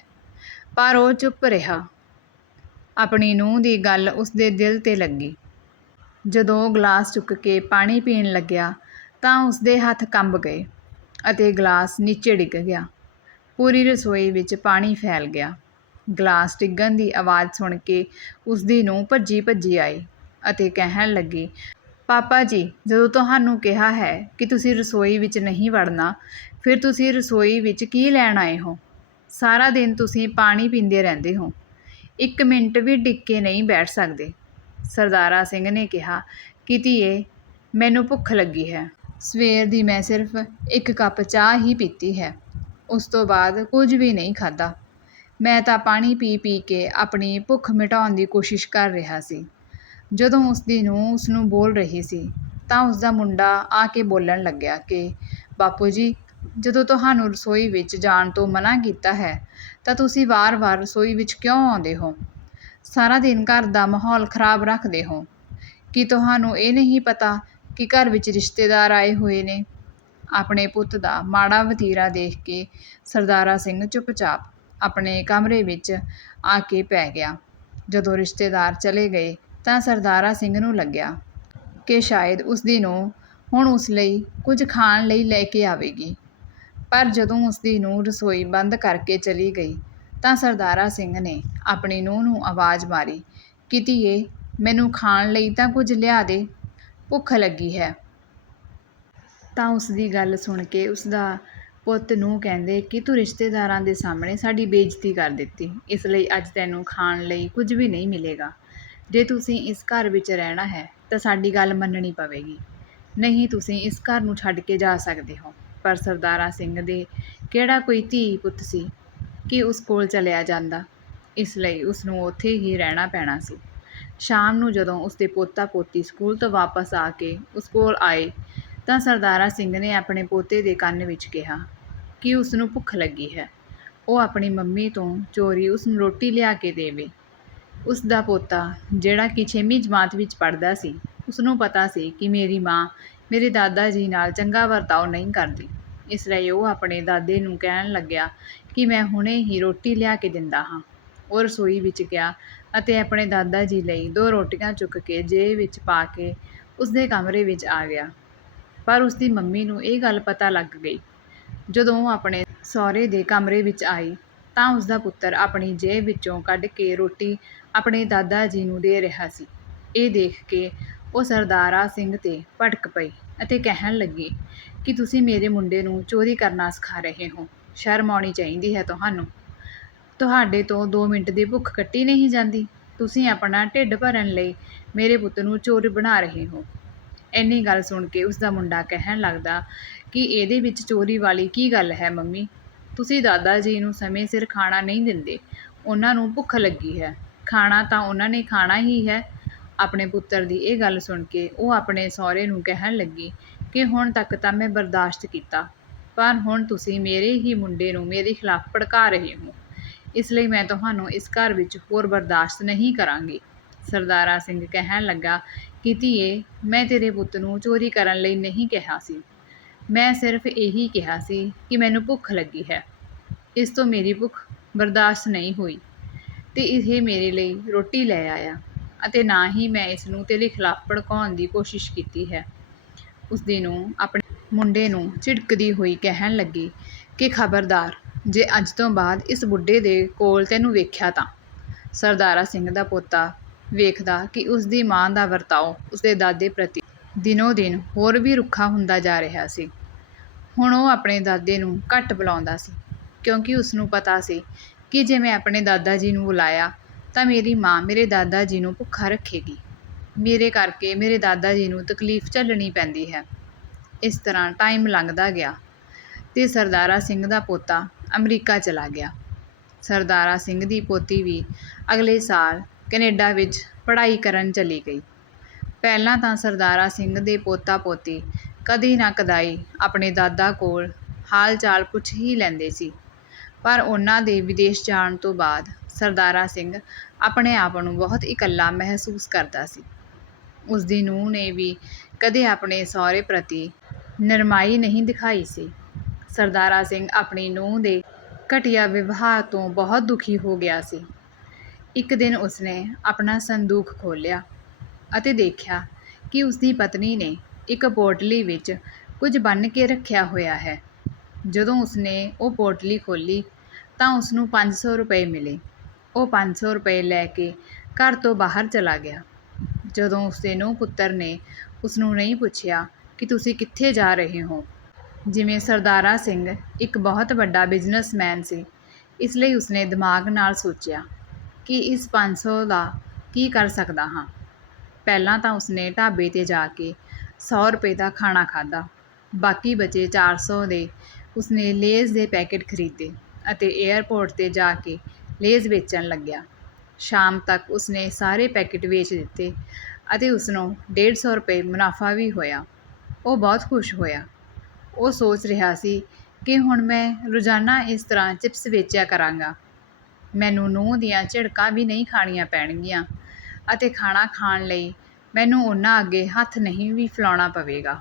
ਪਰ ਉਹ ਚੁੱਪ ਰਿਹਾ। ਆਪਣੀ ਨੂੰਹ ਦੀ ਗੱਲ ਉਸਦੇ ਦਿਲ ਤੇ ਲੱਗੀ। ਜਦੋਂ ਉਹ ਗਲਾਸ ਚੁੱਕ ਕੇ ਪਾਣੀ ਪੀਣ ਲੱਗਿਆ ਤਾਂ ਉਸਦੇ ਹੱਥ ਕੰਬ ਗਏ ਅਤੇ ਗਲਾਸ ਨੀਚੇ ਡਿੱਗ ਗਿਆ। ਪੂਰੀ ਰਸੋਈ ਵਿੱਚ ਪਾਣੀ ਫੈਲ ਗਿਆ। ਗਲਾਸ ਡਿੱਗਣ ਦੀ ਆਵਾਜ਼ ਸੁਣ ਕੇ ਉਸਦੀ ਨੂੰਹ ਭੱਜੀ ਭੱਜੀ ਆਈ ਅਤੇ ਕਹਿਣ ਲੱਗੀ, ਪਾਪਾ ਜੀ, ਜਦੋਂ ਤੁਹਾਨੂੰ ਕਿਹਾ ਹੈ ਕਿ ਤੁਸੀਂ ਰਸੋਈ ਵਿੱਚ ਨਹੀਂ ਵੜਨਾ, ਫਿਰ ਤੁਸੀਂ ਰਸੋਈ ਵਿੱਚ ਕੀ ਲੈਣ ਆਏ ਹੋ? ਸਾਰਾ ਦਿਨ ਤੁਸੀਂ ਪਾਣੀ ਪੀਂਦੇ ਰਹਿੰਦੇ ਹੋ। ਇੱਕ ਮਿੰਟ ਵੀ ਡਿੱਗ ਕੇ ਨਹੀਂ ਬੈਠ ਸਕਦੇ। ਸਰਦਾਰਾ ਸਿੰਘ ਨੇ ਕਿਹਾ, ਕਿ ਧੀਏ, ਮੈਨੂੰ ਭੁੱਖ ਲੱਗੀ ਹੈ। ਸਵੇਰ ਦੀ ਮੈਂ ਸਿਰਫ ਇੱਕ ਕੱਪ ਚਾਹ ਹੀ ਪੀਤੀ ਹੈ। ਉਸ ਤੋਂ ਬਾਅਦ ਕੁਝ ਵੀ ਨਹੀਂ ਖਾਧਾ। ਮੈਂ ਤਾਂ ਪਾਣੀ ਪੀ ਪੀ ਕੇ ਆਪਣੀ ਭੁੱਖ ਮਿਟਾਉਣ ਦੀ ਕੋਸ਼ਿਸ਼ ਕਰ ਰਿਹਾ ਸੀ। ਜਦੋਂ ਉਸਦੀ ਨੂੰਹ ਉਸਨੂੰ ਬੋਲ ਰਹੀ ਸੀ, ਤਾਂ ਉਸਦਾ ਮੁੰਡਾ ਆ ਕੇ ਬੋਲਣ ਲੱਗਿਆ ਕਿ, ਬਾਪੂ ਜੀ, ਜਦੋਂ ਤੁਹਾਨੂੰ ਰਸੋਈ ਵਿੱਚ ਜਾਣ ਤੋਂ ਮਨ੍ਹਾ ਕੀਤਾ ਹੈ, ਤਾਂ ਤੁਸੀਂ ਵਾਰ-ਵਾਰ ਰਸੋਈ ਵਿੱਚ ਕਿਉਂ ਆਉਂਦੇ ਹੋ? ਸਾਰਾ ਦਿਨ ਘਰ ਦਾ ਮਾਹੌਲ ਖਰਾਬ ਰੱਖਦੇ ਹੋ। ਕੀ ਤੁਹਾਨੂੰ ਇਹ ਨਹੀਂ ਪਤਾ ਕਿ ਘਰ ਵਿੱਚ ਰਿਸ਼ਤੇਦਾਰ ਆਏ ਹੋਏ ਨੇ? ਆਪਣੇ ਪੁੱਤ ਦਾ ਮਾੜਾ ਵਤੀਰਾ ਦੇਖ ਕੇ ਸਰਦਾਰਾ ਸਿੰਘ ਚੁੱਪਚਾਪ ਆਪਣੇ ਕਮਰੇ ਵਿੱਚ ਆ ਕੇ ਪੈ ਗਿਆ। ਜਦੋਂ ਰਿਸ਼ਤੇਦਾਰ ਚਲੇ ਗਏ ਤਾਂ ਸਰਦਾਰਾ ਸਿੰਘ ਨੂੰ ਲੱਗਿਆ ਕਿ ਸ਼ਾਇਦ ਉਸਦੀ ਨੂੰਹ ਹੁਣ ਉਸ ਲਈ ਕੁਝ ਖਾਣ ਲਈ ਲੈ ਕੇ ਆਵੇਗੀ। ਪਰ ਜਦੋਂ ਉਸਦੀ ਨੂੰਹ ਰਸੋਈ ਬੰਦ ਕਰਕੇ ਚਲੀ ਗਈ ਤਾਂ ਸਰਦਾਰਾ ਸਿੰਘ ਨੇ ਆਪਣੀ ਨੂੰਹ ਨੂੰ ਆਵਾਜ਼ ਮਾਰੀ, ਕਿ ਧੀਏ, ਮੈਨੂੰ ਖਾਣ ਲਈ ਤਾਂ ਕੁਝ ਲਿਆ ਦੇ। ਭੁੱਖ ਲੱਗੀ ਹੈ। ਤਾਂ ਉਸਦੀ ਗੱਲ ਸੁਣ ਕੇ ਉਸਦਾ ਪੁੱਤ ਨੂੰ ਕਹਿੰਦੇ ਕਿ ਤੂੰ ਰਿਸ਼ਤੇਦਾਰਾਂ ਦੇ ਸਾਹਮਣੇ ਸਾਡੀ ਬੇਇੱਜ਼ਤੀ ਕਰ ਦਿੱਤੀ। ਇਸ ਲਈ ਅੱਜ ਤੈਨੂੰ ਖਾਣ ਲਈ ਕੁਝ ਵੀ ਨਹੀਂ ਮਿਲੇਗਾ। ਜੇ ਤੁਸੀਂ ਇਸ ਘਰ ਵਿੱਚ ਰਹਿਣਾ ਹੈ, ਤਾਂ ਸਾਡੀ ਗੱਲ ਮੰਨਣੀ ਪਵੇਗੀ। ਨਹੀਂ, ਤੁਸੀਂ ਇਸ ਘਰ ਨੂੰ ਛੱਡ ਕੇ ਜਾ ਸਕਦੇ ਹੋ। ਪਰ ਸਰਦਾਰਾ ਸਿੰਘ ਦੇ ਕਿਹੜਾ ਕੋਈ ਧੀ ਪੁੱਤ ਸੀ ਕਿ ਉਸ ਕੋਲ ਚਲਿਆ ਜਾਂਦਾ? ਇਸ ਲਈ ਉਸ ਨੂੰ ਉੱਥੇ ਹੀ ਰਹਿਣਾ ਪੈਣਾ ਸੀ। ਸ਼ਾਮ ਨੂੰ ਜਦੋਂ ਉਸਦੇ ਪੋਤਾ ਪੋਤੀ ਸਕੂਲ ਤੋਂ ਵਾਪਸ ਆ ਕੇ ਉਸ ਕੋਲ ਆਏ ਤਾਂ ਸਰਦਾਰਾ ਸਿੰਘ ਨੇ ਆਪਣੇ ਪੋਤੇ ਦੇ ਕੰਨ ਵਿੱਚ ਕਿਹਾ, ਕਿ ਉਸ ਨੂੰ ਭੁੱਖ ਲੱਗੀ ਹੈ? ਉਹ ਆਪਣੀ ਮੰਮੀ ਤੋਂ ਚੋਰੀ ਉਸ ਨੂੰ ਰੋਟੀ ਲਿਆ ਕੇ ਦੇਵੇ। ਉਸ ਦਾ ਪੋਤਾ, ਜਿਹੜਾ ਕਿ 6ਵੀਂ ਜਮਾਤ ਵਿੱਚ ਪੜ੍ਹਦਾ ਸੀ ਉਸ ਨੂੰ ਪਤਾ ਸੀ ਕਿ ਮੇਰੀ ਮਾਂ ਮੇਰੇ ਦਾਦਾ ਜੀ ਨਾਲ ਚੰਗਾ ਵਰਤਾਓ ਨਹੀਂ ਕਰਦੀ। ਇਸ ਲਈ ਉਹ ਆਪਣੇ ਦਾਦੇ ਨੂੰ ਕਹਿਣ ਲੱਗਿਆ ਕਿ ਮੈਂ ਹੁਣੇ ਹੀ ਰੋਟੀ ਲਿਆ ਕੇ ਦਿੰਦਾ ਹਾਂ। ਉਹ ਰਸੋਈ ਵਿੱਚ ਗਿਆ ਅਤੇ ਆਪਣੇ ਦਾਦਾ ਜੀ ਲਈ ਦੋ ਰੋਟੀਆਂ ਚੁੱਕ ਕੇ ਜੇਬ ਵਿੱਚ ਪਾ ਕੇ ਉਸਦੇ ਕਮਰੇ ਵਿੱਚ ਆ ਗਿਆ। ਪਰ ਉਸਦੀ ਮੰਮੀ ਨੂੰ ਇਹ ਗੱਲ ਪਤਾ ਲੱਗ ਗਈ। ਜਦੋਂ ਉਹ ਆਪਣੇ ਸਹੁਰੇ ਦੇ ਕਮਰੇ ਵਿੱਚ ਆਈ, ਤਾਂ ਉਸਦਾ ਪੁੱਤਰ ਆਪਣੀ ਜੇਬ ਵਿੱਚੋਂ ਕੱਢ ਕੇ ਰੋਟੀ ਆਪਣੇ ਦਾਦਾ ਜੀ ਨੂੰ ਦੇ ਰਿਹਾ ਸੀ। ਇਹ ਦੇਖ ਕੇ ਉਹ ਸਰਦਾਰਾ ਸਿੰਘ ਤੇ ਭੜਕ ਪਈ ਅਤੇ ਕਹਿਣ ਲੱਗੀ, ਕਿ ਤੁਸੀਂ ਮੇਰੇ ਮੁੰਡੇ ਨੂੰ ਚੋਰੀ ਕਰਨਾ ਸਿਖਾ ਰਹੇ ਹੋ? ਸ਼ਰਮ ਆਉਣੀ ਚਾਹੀਦੀ ਹੈ ਤੁਹਾਨੂੰ। ਤੁਹਾਡੇ ਤੋਂ 2 ਮਿੰਟ ਦੀ ਭੁੱਖ ਕੱਟੀ ਨਹੀਂ ਜਾਂਦੀ। ਤੁਸੀਂ ਆਪਣਾ ਢਿੱਡ ਭਰਨ ਲਈ ਮੇਰੇ ਪੁੱਤ ਨੂੰ ਚੋਰ ਬਣਾ ਰਹੇ ਹੋ। ਇੰਨੀ ਗੱਲ ਸੁਣ ਕੇ ਉਸ ਦਾ ਮੁੰਡਾ ਕਹਿਣ ਲੱਗਦਾ ਕਿ ਇਹਦੇ ਵਿੱਚ ਚੋਰੀ ਵਾਲੀ ਕੀ ਗੱਲ ਹੈ ਮੰਮੀ? ਤੁਸੀਂ ਦਾਦਾ ਜੀ ਨੂੰ ਸਮੇਂ ਸਿਰ ਖਾਣਾ ਨਹੀਂ ਦਿੰਦੇ। ਉਹਨਾਂ ਨੂੰ ਭੁੱਖ ਲੱਗੀ ਹੈ। ਖਾਣਾ ਤਾਂ ਉਹਨਾਂ ਨੇ ਖਾਣਾ ਹੀ ਹੈ। ਆਪਣੇ ਪੁੱਤਰ ਦੀ ਇਹ ਗੱਲ ਸੁਣ ਕੇ ਉਹ ਆਪਣੇ ਸਹੁਰੇ ਨੂੰ ਕਹਿਣ ਲੱਗੀ ਕਿ ਹੁਣ ਤੱਕ ਤਾਂ ਮੈਂ ਬਰਦਾਸ਼ਤ ਕੀਤਾ, ਪਰ ਹੁਣ ਤੁਸੀਂ ਮੇਰੇ ਹੀ ਮੁੰਡੇ ਨੂੰ ਮੇਰੇ ਖਿਲਾਫ ਭੜਕਾ ਰਹੇ ਹੋ। ਇਸ ਲਈ ਮੈਂ ਤੁਹਾਨੂੰ ਇਸ ਘਰ ਵਿੱਚ ਹੋਰ ਬਰਦਾਸ਼ਤ ਨਹੀਂ ਕਰਾਂਗੀ। ਸਰਦਾਰਾ ਸਿੰਘ ਕਹਿਣ ਲੱਗਾ ਕਿ ਧੀਏ ਮੈਂ ਤੇਰੇ ਪੁੱਤ ਨੂੰ ਚੋਰੀ ਕਰਨ ਲਈ ਨਹੀਂ ਕਿਹਾ ਸੀ। ਮੈਂ ਸਿਰਫ ਇਹੀ ਕਿਹਾ ਸੀ ਕਿ ਮੈਨੂੰ ਭੁੱਖ ਲੱਗੀ ਹੈ। ਇਸ ਤੋਂ ਮੇਰੀ ਭੁੱਖ ਬਰਦਾਸ਼ਤ ਨਹੀਂ ਹੋਈ ਤੇ ਇਹ ਮੇਰੇ ਲਈ ਰੋਟੀ ਲੈ ਆਇਆ ਅਤੇ ਨਾ ਹੀ ਮੈਂ ਇਸ ਨੂੰ ਤੇਰੇ ਖਿਲਾਫ ਭੜਕਾਉਣ ਦੀ ਕੋਸ਼ਿਸ਼ ਕੀਤੀ ਹੈ। ਉਸਦੀ ਨੂੰ ਆਪਣੇ ਮੁੰਡੇ ਨੂੰ ਝਿੜਕਦੀ ਹੋਈ ਕਹਿਣ ਲੱਗੀ, ਕਿ ਖਬਰਦਾਰ, ਜੇ ਅੱਜ ਤੋਂ ਬਾਅਦ ਇਸ ਬੁੱਢੇ ਦੇ ਕੋਲ ਤੈਨੂੰ ਵੇਖਿਆ ਤਾਂ। ਸਰਦਾਰਾ ਸਿੰਘ ਦਾ ਪੋਤਾ ਵੇਖਦਾ ਕਿ ਉਸ ਦੀ ਮਾਂ ਦਾ ਵਰਤਾਓ ਉਸਦੇ ਦਾਦੇ ਪ੍ਰਤੀ ਦਿਨੋ ਦਿਨ ਹੋਰ ਵੀ ਰੁੱਖਾ ਹੁੰਦਾ ਜਾ ਰਿਹਾ ਸੀ। ਹੁਣ ਉਹ ਆਪਣੇ ਦਾਦੇ ਨੂੰ ਘੱਟ ਬੁਲਾਉਂਦਾ ਸੀ, ਕਿਉਂਕਿ ਉਸਨੂੰ ਪਤਾ ਸੀ ਕਿ ਜੇ ਮੈਂ ਆਪਣੇ ਦਾਦਾ ਜੀ ਨੂੰ ਬੁਲਾਇਆ ਤਾਂ ਮੇਰੀ ਮਾਂ ਮੇਰੇ ਦਾਦਾ ਜੀ ਨੂੰ ਭੁੱਖਾ ਰੱਖੇਗੀ। ਮੇਰੇ ਕਰਕੇ ਮੇਰੇ ਦਾਦਾ ਜੀ ਨੂੰ ਤਕਲੀਫ ਝੱਲਣੀ ਪੈਂਦੀ ਹੈ। ਇਸ ਤਰ੍ਹਾਂ ਟਾਈਮ ਲੰਘਦਾ ਗਿਆ ਤੇ ਸਰਦਾਰਾ ਸਿੰਘ ਦਾ ਪੋਤਾ ਅਮਰੀਕਾ ਚਲਾ ਗਿਆ। ਸਰਦਾਰਾ ਸਿੰਘ ਦੀ ਪੋਤੀ ਵੀ ਅਗਲੇ ਸਾਲ ਕੈਨੇਡਾ ਵਿੱਚ ਪੜ੍ਹਾਈ ਕਰਨ ਚਲੀ ਗਈ ਪਹਿਲਾਂ ਤਾਂ ਸਰਦਾਰਾ ਸਿੰਘ ਦੇ ਪੋਤਾ ਪੋਤੀ ਕਦੀ ਨਾ ਕਦਾਈ ਆਪਣੇ ਦਾਦਾ ਕੋਲ ਹਾਲ ਚਾਲ ਪੁੱਛ ਹੀ ਲੈਂਦੇ ਸੀ ਪਰ ਉਹਨਾਂ ਦੇ ਵਿਦੇਸ਼ ਜਾਣ ਤੋਂ ਬਾਅਦ ਸਰਦਾਰਾ ਸਿੰਘ ਆਪਣੇ ਆਪ ਨੂੰ ਬਹੁਤ ਇਕੱਲਾ ਮਹਿਸੂਸ ਕਰਦਾ ਸੀ। ਉਸਦੀ ਨੂੰਹ ਨੇ ਵੀ ਕਦੇ ਆਪਣੇ ਸਹੁਰੇ ਪ੍ਰਤੀ ਨਰਮਾਈ ਨਹੀਂ ਦਿਖਾਈ ਸੀ। ਸਰਦਾਰਾ ਸਿੰਘ ਆਪਣੀ ਨੂੰਹ ਦੇ ਘਟੀਆ ਵਿਵਹਾਰ ਤੋਂ ਬਹੁਤ ਦੁਖੀ ਹੋ ਗਿਆ ਸੀ। ਇੱਕ ਦਿਨ ਉਸਨੇ ਆਪਣਾ ਸੰਦੂਕ ਖੋਲ੍ਹਿਆ ਅਤੇ ਦੇਖਿਆ ਕਿ ਉਸਦੀ ਪਤਨੀ ਨੇ ਇੱਕ ਪੋਟਲੀ ਵਿੱਚ ਕੁਝ ਬੰਨ੍ਹ ਕੇ ਰੱਖਿਆ ਹੋਇਆ ਹੈ। ਜਦੋਂ ਉਸਨੇ ਉਹ ਪੋਟਲੀ ਖੋਲ੍ਹੀ ਤਾਂ ਉਸਨੂੰ ਪੰਜ ਸੌ ਰੁਪਏ ਮਿਲੇ। ਉਹ ਪੰਜ ਸੌ ਰੁਪਏ ਲੈ ਕੇ ਘਰ ਤੋਂ ਬਾਹਰ ਚਲਾ ਗਿਆ। ਜਦੋਂ ਉਸਦੇ ਨੂੰਹ-ਪੁੱਤਰ ਨੇ ਉਸਨੂੰ ਨਹੀਂ ਪੁੱਛਿਆ ਕਿ ਤੁਸੀਂ ਕਿੱਥੇ ਜਾ ਰਹੇ ਹੋ। ਜਿਵੇਂ ਸਰਦਾਰਾ ਸਿੰਘ ਇੱਕ ਬਹੁਤ ਵੱਡਾ ਬਿਜ਼ਨਸਮੈਨ ਸੀ, ਇਸ ਲਈ ਉਸਨੇ ਦਿਮਾਗ ਨਾਲ ਸੋਚਿਆ ਕਿ ਇਸ ਪੰਜ ਸੌ ਦਾ ਕੀ ਕਰ ਸਕਦਾ ਹਾਂ। ਪਹਿਲਾਂ ਤਾਂ ਉਸਨੇ ਢਾਬੇ 'ਤੇ ਜਾ ਕੇ ਸੌ ਰੁਪਏ ਦਾ ਖਾਣਾ ਖਾਧਾ। ਬਾਕੀ ਬਚੇ ਚਾਰ ਸੌ ਦੇ ਉਸਨੇ ਲੇਜ਼ ਦੇ ਪੈਕੇਟ ਖਰੀਦੇ ਅਤੇ ਏਅਰਪੋਰਟ 'ਤੇ ਜਾ ਕੇ ਲੇਜ਼ ਵੇਚਣ ਲੱਗਿਆ। ਸ਼ਾਮ ਤੱਕ ਉਸਨੇ ਸਾਰੇ ਪੈਕੇਟ ਵੇਚ ਦਿੱਤੇ ਅਤੇ ਉਸਨੂੰ ਡੇਢ ਸੌ ਰੁਪਏ ਮੁਨਾਫ਼ਾ ਵੀ ਹੋਇਆ। ਉਹ ਬਹੁਤ ਖੁਸ਼ ਹੋਇਆ। ਉਹ ਸੋਚ ਰਿਹਾ ਸੀ ਕਿ ਹੁਣ ਮੈਂ ਰੋਜ਼ਾਨਾ ਇਸ ਤਰ੍ਹਾਂ ਚਿਪਸ ਵੇਚਿਆ ਕਰਾਂਗਾ। ਮੈਨੂੰ ਨੂੰਹ ਦੀਆਂ ਝਿੜਕਾਂ ਵੀ ਨਹੀਂ ਖਾਣੀਆਂ ਪੈਣਗੀਆਂ ਅਤੇ ਖਾਣਾ ਖਾਣ ਲਈ ਮੈਨੂੰ ਉਹਨਾਂ ਅੱਗੇ ਹੱਥ ਨਹੀਂ ਵੀ ਫੈਲਾਉਣਾ ਪਵੇਗਾ।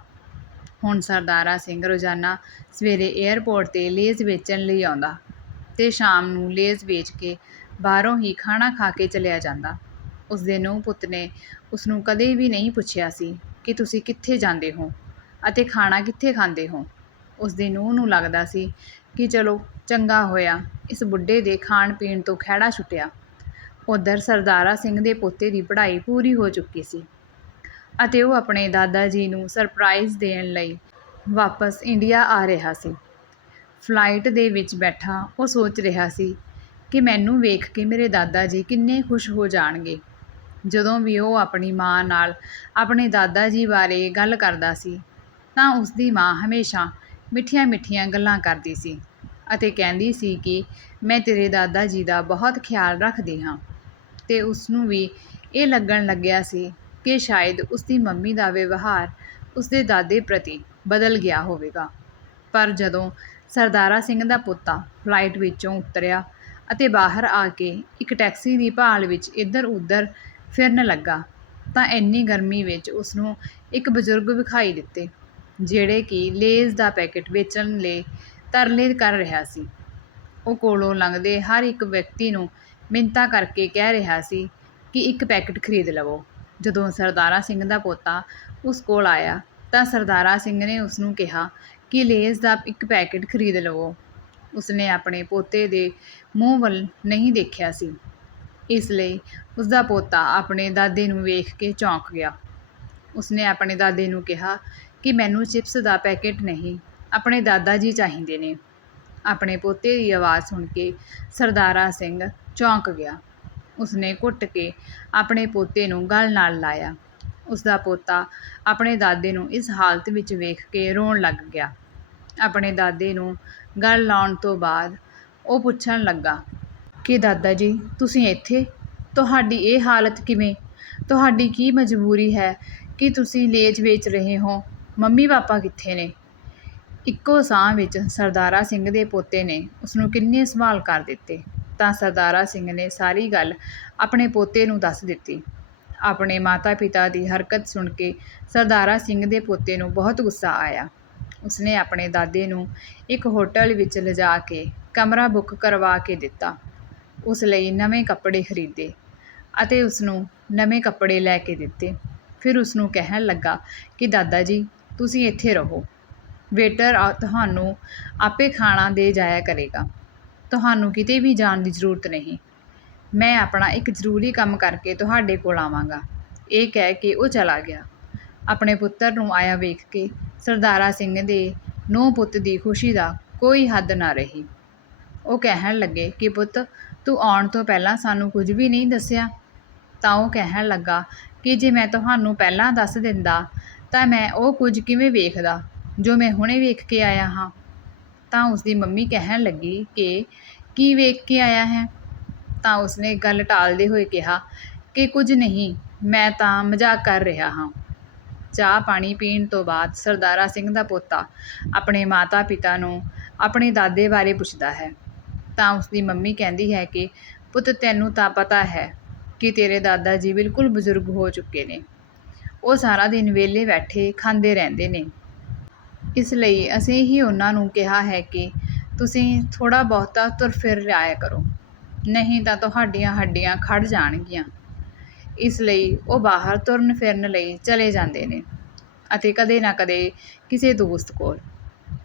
ਹੁਣ ਸਰਦਾਰਾ ਸਿੰਘ ਰੋਜ਼ਾਨਾ ਸਵੇਰੇ ਏਅਰਪੋਰਟ 'ਤੇ ਲੇਜ਼ ਵੇਚਣ ਲਈ ਆਉਂਦਾ ਤੇ ਸ਼ਾਮ ਨੂੰ ਲੇਜ਼ ਵੇਚ ਕੇ ਬਾਹਰੋਂ ਹੀ ਖਾਣਾ ਖਾ ਕੇ ਚਲਿਆ ਜਾਂਦਾ। ਉਸਦੇ ਨੂੰਹ-ਪੁੱਤ ਨੇ ਉਸਨੂੰ ਕਦੇ ਵੀ ਨਹੀਂ ਪੁੱਛਿਆ ਸੀ ਕਿ ਤੁਸੀਂ ਕਿੱਥੇ ਜਾਂਦੇ ਹੋ ਅਤੇ ਖਾਣਾ ਕਿੱਥੇ ਖਾਂਦੇ ਹੋ। ਉਸਦੀ ਨੂੰਹ ਨੂੰ ਲੱਗਦਾ ਸੀ ਕਿ ਚਲੋ ਚੰਗਾ ਹੋਇਆ ਇਸ ਬੁੱਢੇ ਦੇ ਖਾਣ-ਪੀਣ ਤੋਂ ਖਹਿੜਾ ਛੁੱਟਿਆ। ਉੱਧਰ ਸਰਦਾਰਾ ਸਿੰਘ ਦੇ ਪੋਤੇ ਦੀ ਪੜ੍ਹਾਈ ਪੂਰੀ ਹੋ ਚੁੱਕੀ ਸੀ ਅਤੇ ਉਹ ਆਪਣੇ ਦਾਦਾ ਜੀ ਨੂੰ ਸਰਪ੍ਰਾਈਜ਼ ਦੇਣ ਲਈ ਵਾਪਸ ਇੰਡੀਆ ਆ ਰਿਹਾ ਸੀ। ਫਲਾਈਟ ਦੇ ਵਿੱਚ ਬੈਠਾ ਉਹ ਸੋਚ ਰਿਹਾ ਸੀ ਕਿ ਮੈਨੂੰ ਵੇਖ ਕੇ ਮੇਰੇ ਦਾਦਾ ਜੀ ਕਿੰਨੇ ਖੁਸ਼ ਹੋ ਜਾਣਗੇ। ਜਦੋਂ ਵੀ ਉਹ ਆਪਣੀ ਮਾਂ ਨਾਲ ਆਪਣੇ ਦਾਦਾ ਜੀ ਬਾਰੇ ਗੱਲ ਕਰਦਾ ਸੀ ਤਾਂ ਉਸਦੀ ਮਾਂ ਹਮੇਸ਼ਾ ਮਿੱਠੀਆਂ-ਮਿੱਠੀਆਂ ਗੱਲਾਂ ਕਰਦੀ ਸੀ ਅਤੇ ਕਹਿੰਦੀ ਸੀ ਕਿ ਮੈਂ ਤੇਰੇ ਦਾਦਾ ਜੀ ਦਾ ਬਹੁਤ ਖਿਆਲ ਰੱਖਦੀ ਹਾਂ ਤੇ ਉਸਨੂੰ ਵੀ ਇਹ ਲੱਗਣ ਲੱਗਿਆ ਸੀ ਕਿ ਸ਼ਾਇਦ ਉਸਦੀ ਮੰਮੀ ਦਾ ਵਿਵਹਾਰ ਉਸਦੇ ਦਾਦੇ ਪ੍ਰਤੀ ਬਦਲ ਗਿਆ ਹੋਵੇਗਾ। ਪਰ ਜਦੋਂ ਸਰਦਾਰਾ ਸਿੰਘ ਦਾ ਪੁੱਤਾ ਫਲਾਈਟ ਵਿੱਚੋਂ ਉਤਰਿਆ ਅਤੇ ਬਾਹਰ ਆ ਕੇ ਇੱਕ ਟੈਕਸੀ ਦੀ ਭਾਲ ਵਿੱਚ ਇੱਧਰ-ਉੱਧਰ ਫਿਰਨ ਲੱਗਾ ਤਾਂ ਇੰਨੀ ਗਰਮੀ ਵਿੱਚ ਉਸਨੂੰ ਇੱਕ ਬਜ਼ੁਰਗ ਵਿਖਾਈ ਦਿੱਤੇ, ਜਿਹੜੇ ਕਿ ਲੇਜ਼ ਦਾ ਪੈਕੇਟ ਵੇਚਣ ਲਈ ਤਰਲੇ ਕਰ ਰਿਹਾ ਸੀ। ਉਹ ਕੋਲੋਂ ਲੰਘਦੇ ਹਰ ਇੱਕ ਵਿਅਕਤੀ ਨੂੰ ਮਿੰਤਾ ਕਰਕੇ ਕਹਿ ਰਿਹਾ ਸੀ ਕਿ ਇੱਕ ਪੈਕੇਟ ਖਰੀਦ ਲਵੋ। ਜਦੋਂ ਸਰਦਾਰਾ ਸਿੰਘ ਦਾ ਪੋਤਾ ਉਸ ਕੋਲ ਆਇਆ ਤਾਂ ਸਰਦਾਰਾ ਸਿੰਘ ਨੇ ਉਸਨੂੰ ਕਿਹਾ ਕਿ ਲੇਜ਼ ਦਾ ਇੱਕ ਪੈਕੇਟ ਖਰੀਦ ਲਵੋ। ਉਸਨੇ ਆਪਣੇ ਪੋਤੇ ਦੇ ਮੂੰਹ ਵੱਲ ਨਹੀਂ ਦੇਖਿਆ ਸੀ, ਇਸ ਲਈ ਉਸਦਾ ਪੋਤਾ ਆਪਣੇ ਦਾਦੇ ਨੂੰ ਵੇਖ ਕੇ ਚੌਂਕ ਗਿਆ। ਉਸਨੇ ਆਪਣੇ ਦਾਦੇ ਨੂੰ ਕਿਹਾ ਕਿ ਮੈਨੂੰ ਚਿਪਸ ਦਾ ਪੈਕੇਟ ਨਹੀਂ, ਆਪਣੇ ਦਾਦਾ ਜੀ ਚਾਹੀਦੇ ਨੇ। ਆਪਣੇ ਪੋਤੇ ਦੀ ਆਵਾਜ਼ ਸੁਣ ਕੇ ਸਰਦਾਰਾ ਸਿੰਘ ਚੌਂਕ ਗਿਆ। ਉਸਨੇ ਘੁੱਟ ਕੇ ਆਪਣੇ ਪੋਤੇ ਨੂੰ ਗਲ ਨਾਲ ਲਾਇਆ। ਉਸਦਾ ਪੋਤਾ ਆਪਣੇ ਦਾਦੇ ਨੂੰ ਇਸ ਹਾਲਤ ਵਿੱਚ ਵੇਖ ਕੇ ਰੋਣ ਲੱਗ ਗਿਆ। ਆਪਣੇ ਦਾਦੇ ਨੂੰ ਗਲ ਲਾਉਣ ਤੋਂ ਬਾਅਦ ਉਹ ਪੁੱਛਣ ਲੱਗਾ ਕਿ ਦਾਦਾ ਜੀ ਤੁਸੀਂ ਇੱਥੇ, ਤੁਹਾਡੀ ਇਹ ਹਾਲਤ ਕਿਵੇਂ? ਤੁਹਾਡੀ ਕੀ ਮਜਬੂਰੀ ਹੈ ਕਿ ਤੁਸੀਂ ਲੇਜ਼ ਵੇਚ ਰਹੇ ਹੋ, ਮੰਮੀ-ਪਾਪਾ ਕਿੱਥੇ ਨੇ? ਇੱਕੋ ਸਾਹ ਵਿੱਚ ਸਰਦਾਰਾ ਸਿੰਘ ਦੇ ਪੋਤੇ ਨੇ ਉਸਨੂੰ ਕਿੰਨੇ ਸਵਾਲ ਕਰ ਦਿੱਤੇ ਤਾਂ ਸਰਦਾਰਾ ਸਿੰਘ ਨੇ ਸਾਰੀ ਗੱਲ ਆਪਣੇ ਪੋਤੇ ਨੂੰ ਦੱਸ ਦਿੱਤੀ। ਆਪਣੇ ਮਾਤਾ-ਪਿਤਾ ਦੀ ਹਰਕਤ ਸੁਣ ਕੇ ਸਰਦਾਰਾ ਸਿੰਘ ਦੇ ਪੋਤੇ ਨੂੰ ਬਹੁਤ ਗੁੱਸਾ ਆਇਆ। ਉਸਨੇ ਆਪਣੇ ਦਾਦੇ ਨੂੰ ਇੱਕ ਹੋਟਲ ਵਿੱਚ ਲਿਜਾ ਕੇ ਕਮਰਾ ਬੁੱਕ ਕਰਵਾ ਕੇ ਦਿੱਤਾ, ਉਸ ਲਈ ਨਵੇਂ ਕੱਪੜੇ ਖਰੀਦੇ ਅਤੇ ਉਸਨੂੰ ਨਵੇਂ ਕੱਪੜੇ ਲੈ ਕੇ ਦਿੱਤੇ। ਫਿਰ ਉਸਨੂੰ ਕਹਿਣ ਲੱਗਾ ਕਿ ਦਾਦਾ ਜੀ ਤੁਸੀਂ ਇੱਥੇ ਰਹੋ, ਵੇਟਰ ਤੁਹਾਨੂੰ ਆਪੇ ਖਾਣਾ ਦੇ ਜਾਇਆ ਕਰੇਗਾ। ਤੁਹਾਨੂੰ ਕਿਤੇ ਵੀ ਜਾਣ ਦੀ ਜ਼ਰੂਰਤ ਨਹੀਂ। ਮੈਂ ਆਪਣਾ ਇੱਕ ਜ਼ਰੂਰੀ ਕੰਮ ਕਰਕੇ ਤੁਹਾਡੇ ਕੋਲ ਆਵਾਂਗਾ। ਇਹ ਕਹਿ ਕੇ ਉਹ ਚਲਾ ਗਿਆ। ਆਪਣੇ ਪੁੱਤਰ ਨੂੰ ਆਇਆ ਵੇਖ ਕੇ ਸਰਦਾਰਾ ਸਿੰਘ ਦੇ ਨੂੰਹ-ਪੁੱਤ ਦੀ ਖੁਸ਼ੀ ਦਾ ਕੋਈ ਹੱਦ ਨਾ ਰਹੀ। ਉਹ ਕਹਿਣ ਲੱਗੇ ਕਿ, ਪੁੱਤ, ਤੂੰ ਆਉਣ ਤੋਂ ਪਹਿਲਾਂ ਸਾਨੂੰ ਕੁਝ ਵੀ ਨਹੀਂ ਦੱਸਿਆ। ਤਾਂ ਉਹ ਕਹਿਣ ਲੱਗਾ ਕਿ, ਜੇ ਮੈਂ ਤੁਹਾਨੂੰ ਪਹਿਲਾਂ ਦੱਸ ਦਿੰਦਾ ਤਾਂ ਮੈਂ ਉਹ ਕੁਝ ਕਿਵੇਂ ਵੇਖਦਾ ਜੋ ਮੈਂ ਹੁਣੇ ਵੇਖ ਕੇ ਆਇਆ ਹਾਂ। ਤਾਂ ਉਸਦੀ ਮੰਮੀ ਕਹਿਣ ਲੱਗੀ ਕਿ ਕੀ ਵੇਖ ਕੇ ਆਇਆ ਹੈ ਤਾਂ ਉਸਨੇ ਗੱਲ ਟਾਲਦੇ ਹੋਏ ਕਿਹਾ ਕਿ ਕੁਝ ਨਹੀਂ, ਮੈਂ ਤਾਂ ਮਜ਼ਾਕ ਕਰ ਰਿਹਾ ਹਾਂ। ਚਾਹ-ਪਾਣੀ ਪੀਣ ਤੋਂ ਬਾਅਦ ਸਰਦਾਰਾ ਸਿੰਘ ਦਾ ਪੋਤਾ ਆਪਣੇ ਮਾਤਾ-ਪਿਤਾ ਨੂੰ ਆਪਣੇ ਦਾਦੇ ਬਾਰੇ ਪੁੱਛਦਾ ਹੈ। ਤਾਂ ਉਸਦੀ ਮੰਮੀ ਕਹਿੰਦੀ ਹੈ ਕਿ ਪੁੱਤ ਤੈਨੂੰ ਤਾਂ ਪਤਾ ਹੈ ਕਿ ਤੇਰੇ ਦਾਦਾ ਜੀ ਬਿਲਕੁਲ ਬਜ਼ੁਰਗ ਹੋ ਚੁੱਕੇ ਨੇ ਉਹ ਸਾਰਾ ਦਿਨ ਵਿਹਲੇ ਬੈਠੇ ਖਾਂਦੇ ਰਹਿੰਦੇ ਨੇ ਇਸ ਲਈ ਅਸੀਂ ਹੀ ਉਹਨਾਂ ਨੂੰ ਕਿਹਾ ਹੈ ਕਿ ਤੁਸੀਂ ਥੋੜ੍ਹਾ ਬਹੁਤਾ ਤੁਰ ਫਿਰ ਲਿਆਇਆ ਕਰੋ, ਨਹੀਂ ਤਾਂ ਤੁਹਾਡੀਆਂ ਹੱਡੀਆਂ ਖੜ੍ਹ ਜਾਣਗੀਆਂ। ਇਸ ਲਈ ਉਹ ਬਾਹਰ ਤੁਰਨ ਫਿਰਨ ਲਈ ਚਲੇ ਜਾਂਦੇ ਨੇ ਅਤੇ ਕਦੇ ਨਾ ਕਦੇ ਕਿਸੇ ਦੋਸਤ ਕੋਲ।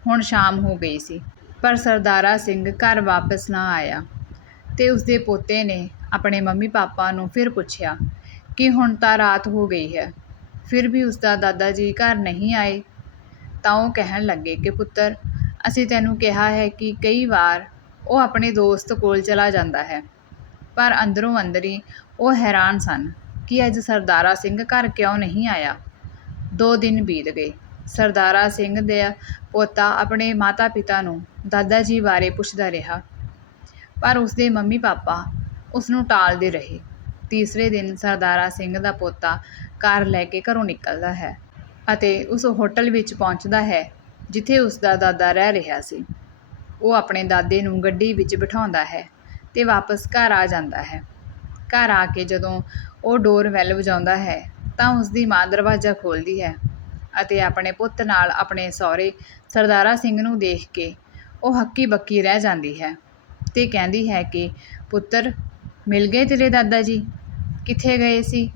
ਹੁਣ ਸ਼ਾਮ ਹੋ ਗਈ ਸੀ, ਪਰ ਸਰਦਾਰਾ ਸਿੰਘ ਘਰ ਵਾਪਸ ਨਾ ਆਇਆ ਤੇ ਉਸਦੇ ਪੋਤੇ ਨੇ ਆਪਣੇ ਮੰਮੀ ਪਾਪਾ ਨੂੰ ਫਿਰ ਪੁੱਛਿਆ ਕਿ ਹੁਣ ਤਾਂ ਰਾਤ ਹੋ ਗਈ ਹੈ, ਫਿਰ ਵੀ ਉਸਦਾ ਦਾਦਾ ਜੀ ਘਰ ਨਹੀਂ ਆਏ ਤਾਂ ਉਹ ਕਹਿਣ ਲੱਗੇ ਕਿ ਪੁੱਤਰ, ਅਸੀਂ ਤੈਨੂੰ ਕਿਹਾ ਹੈ ਕਿ ਕਈ ਵਾਰ ਉਹ ਆਪਣੇ ਦੋਸਤ ਕੋਲ ਚਲਾ ਜਾਂਦਾ ਹੈ, ਪਰ ਅੰਦਰੋਂ ਅੰਦਰੀ ਉਹ ਹੈਰਾਨ ਸਨ ਕਿ ਅੱਜ ਸਰਦਾਰਾ ਸਿੰਘ ਘਰ ਕਿਉਂ ਨਹੀਂ ਆਇਆ। ਦੋ ਦਿਨ ਬੀਤ ਗਏ। ਸਰਦਾਰਾ ਸਿੰਘ ਦੇ ਪੋਤਾ ਆਪਣੇ ਮਾਤਾ ਪਿਤਾ ਨੂੰ ਦਾਦਾ ਜੀ ਬਾਰੇ ਪੁੱਛਦਾ ਰਿਹਾ, ਪਰ ਉਸਦੇ ਮੰਮੀ ਪਾਪਾ ਉਸ ਨੂੰ ਟਾਲਦੇ ਰਹੇ। ਤੀਸਰੇ ਦਿਨ ਸਰਦਾਰਾ ਸਿੰਘ ਦਾ ਪੋਤਾ ਕਾਰ ਲੈ ਕੇ ਘਰੋਂ ਨਿਕਲਦਾ ਹੈ। ਅਤੇ ਉਸ ਹੋਟਲ ਵਿੱਚ ਪਹੁੰਚਦਾ ਹੈ, ਜਿੱਥੇ ਉਸ ਦਾ ਦਾਦਾ ਰਹਿ ਰਿਹਾ ਸੀ। ਉਹ ਆਪਣੇ ਦਾਦੇ ਨੂੰ ਗੱਡੀ ਵਿੱਚ ਬਿਠਾਉਂਦਾ ਹੈ ਅਤੇ ਵਾਪਸ ਘਰ ਆ ਜਾਂਦਾ ਹੈ। ਘਰ ਆ ਕੇ ਜਦੋਂ ਉਹ ਡੋਰ ਵੈਲ ਵਜਾਉਂਦਾ ਹੈ, ਤਾਂ ਉਸ ਦੀ ਮਾਂ ਦਰਵਾਜ਼ਾ ਖੋਲ੍ਹਦੀ ਹੈ ਅਤੇ ਆਪਣੇ ਪੁੱਤ ਨਾਲ ਆਪਣੇ ਸਹੁਰੇ ਸਰਦਾਰਾ ਸਿੰਘ ਨੂੰ ਦੇਖ ਕੇ ਉਹ ਹੱਕੀ ਬੱਕੀ ਰਹਿ ਜਾਂਦੀ ਹੈ ਤੇ ਕਹਿੰਦੀ ਹੈ ਕਿ, ਪੁੱਤਰ, ਮਿਲ ਗਏ ਤੇਰੇ ਦਾਦਾ ਜੀ? ਕਿੱਥੇ ਗਏ ਸੀ?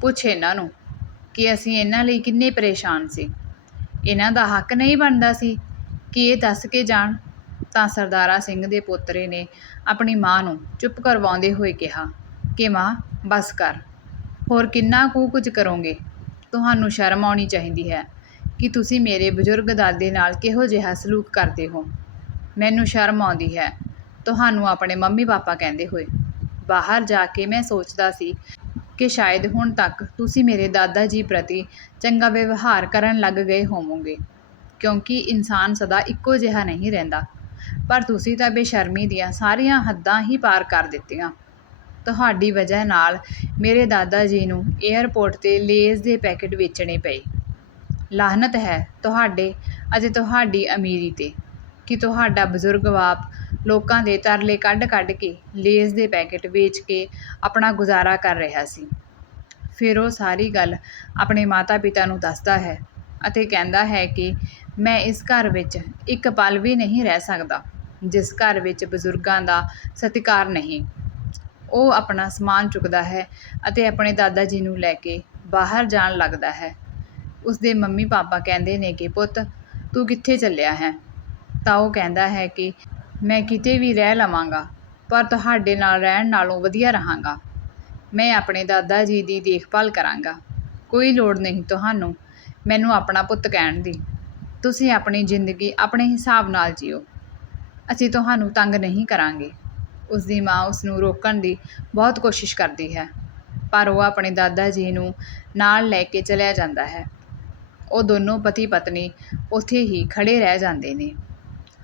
ਪੁੱਛ ਇਹਨਾਂ ਨੂੰ। ਕਿ ਅਸੀਂ ਇਹਨਾਂ ਲਈ ਕਿੰਨੇ ਪਰੇਸ਼ਾਨ ਸੀ। ਇਹਨਾਂ ਦਾ ਹੱਕ ਨਹੀਂ ਬਣਦਾ ਸੀ ਕਿ ਇਹ ਦੱਸ ਕੇ ਜਾਣ। ਤਾਂ ਸਰਦਾਰਾ ਸਿੰਘ ਦੇ ਪੋਤਰੇ ਨੇ ਆਪਣੀ ਮਾਂ ਨੂੰ ਚੁੱਪ ਕਰਵਾਉਂਦੇ ਹੋਏ ਕਿਹਾ ਕਿ ਮਾਂ, ਬਸ ਕਰ। ਹੋਰ ਕਿੰਨਾ ਕੁ ਕੁਝ ਕਰੋਗੇ? ਤੁਹਾਨੂੰ ਸ਼ਰਮ ਆਉਣੀ ਚਾਹੀਦੀ ਹੈ ਕਿ ਤੁਸੀਂ ਮੇਰੇ ਬਜ਼ੁਰਗ ਦਾਦੇ ਨਾਲ ਕਿਹੋ ਜਿਹਾ ਸਲੂਕ ਕਰਦੇ ਹੋ। ਮੈਨੂੰ ਸ਼ਰਮ ਆਉਂਦੀ ਹੈ। ਤੁਹਾਨੂੰ ਆਪਣੇ ਮੰਮੀ ਪਾਪਾ ਕਹਿੰਦੇ ਹੋਏ। ਬਾਹਰ ਜਾ ਕੇ ਮੈਂ ਸੋਚਦਾ ਸੀ ਕਿ ਸ਼ਾਇਦ ਹੁਣ ਤੱਕ ਤੁਸੀਂ ਮੇਰੇ ਦਾਦਾ ਜੀ ਪ੍ਰਤੀ ਚੰਗਾ ਵਿਵਹਾਰ ਕਰਨ ਲੱਗ ਗਏ ਹੋਵੋਗੇ, ਕਿਉਂਕਿ ਇਨਸਾਨ ਸਦਾ ਇੱਕੋ ਜਿਹਾ ਨਹੀਂ ਰਹਿੰਦਾ। ਪਰ ਤੁਸੀਂ ਤਾਂ ਬੇਸ਼ਰਮੀ ਦੀਆਂ ਸਾਰੀਆਂ ਹੱਦਾਂ ਹੀ ਪਾਰ ਕਰ ਦਿੱਤੀਆਂ। ਤੁਹਾਡੀ ਵਜ੍ਹਾ ਨਾਲ ਮੇਰੇ ਦਾਦਾ ਜੀ ਨੂੰ ਏਅਰਪੋਰਟ 'ਤੇ ਲੇਜ਼ ਦੇ ਪੈਕੇਟ ਵੇਚਣੇ ਪਏ। ਲਾਹਨਤ ਹੈ ਤੁਹਾਡੇ ਅਤੇ ਤੁਹਾਡੀ ਅਮੀਰੀ 'ਤੇ। ਕਿ ਤੁਹਾਡਾ ਬਜ਼ੁਰਗ ਬਾਪ ਲੋਕਾਂ ਦੇ ਤਰਲੇ ਕੱਢ-ਕੱਢ ਕੇ ਲੇਜ਼ ਦੇ ਪੈਕੇਟ ਵੇਚ ਕੇ ਆਪਣਾ ਗੁਜ਼ਾਰਾ ਕਰ ਰਿਹਾ ਸੀ। ਫਿਰ ਉਹ ਸਾਰੀ ਗੱਲ ਆਪਣੇ ਮਾਤਾ-ਪਿਤਾ ਨੂੰ ਦੱਸਦਾ ਹੈ ਅਤੇ ਕਹਿੰਦਾ ਹੈ ਕਿ ਮੈਂ ਇਸ ਘਰ ਵਿੱਚ ਇੱਕ ਪਲ ਵੀ ਨਹੀਂ ਰਹਿ ਸਕਦਾ, ਜਿਸ ਘਰ ਵਿੱਚ ਬਜ਼ੁਰਗਾਂ ਦਾ ਸਤਿਕਾਰ ਨਹੀਂ। ਉਹ ਆਪਣਾ ਸਮਾਨ ਚੁੱਕਦਾ ਹੈ ਅਤੇ ਆਪਣੇ ਦਾਦਾ ਜੀ ਨੂੰ ਲੈ ਕੇ ਬਾਹਰ ਜਾਣ ਲੱਗਦਾ ਹੈ। ਉਸਦੇ ਮੰਮੀ ਪਾਪਾ ਕਹਿੰਦੇ ਨੇ ਕਿ, ਪੁੱਤ, ਤੂੰ ਕਿੱਥੇ ਚੱਲਿਆ ਹੈ? ਤਾਂ ਉਹ ਕਹਿੰਦਾ ਹੈ ਕਿ ਮੈਂ ਕਿਤੇ ਵੀ ਰਹਿ ਲਵਾਂਗਾ, ਪਰ ਤੁਹਾਡੇ ਨਾਲ ਰਹਿਣ ਨਾਲੋਂ ਵਧੀਆ ਰਹਾਂਗਾ। ਮੈਂ ਆਪਣੇ ਦਾਦਾ ਜੀ ਦੀ ਦੇਖਭਾਲ ਕਰਾਂਗਾ। ਕੋਈ ਲੋੜ ਨਹੀਂ ਤੁਹਾਨੂੰ, ਮੈਨੂੰ ਆਪਣਾ ਪੁੱਤ ਕਹਿਣ ਦੀ। ਤੁਸੀਂ ਆਪਣੀ ਜ਼ਿੰਦਗੀ ਆਪਣੇ ਹਿਸਾਬ ਨਾਲ ਜੀਓ। ਅਸੀਂ ਤੁਹਾਨੂੰ ਤੰਗ ਨਹੀਂ ਕਰਾਂਗੇ। ਉਸਦੀ ਮਾਂ ਉਸਨੂੰ ਰੋਕਣ ਦੀ ਬਹੁਤ ਕੋਸ਼ਿਸ਼ ਕਰਦੀ ਹੈ, ਪਰ ਉਹ ਆਪਣੇ ਦਾਦਾ ਜੀ ਨੂੰ ਨਾਲ ਲੈ ਕੇ ਚਲਿਆ ਜਾਂਦਾ ਹੈ। ਉਹ ਦੋਨੋਂ ਪਤੀ ਪਤਨੀ ਉੱਥੇ ਹੀ ਖੜ੍ਹੇ ਰਹਿ ਜਾਂਦੇ ਨੇ।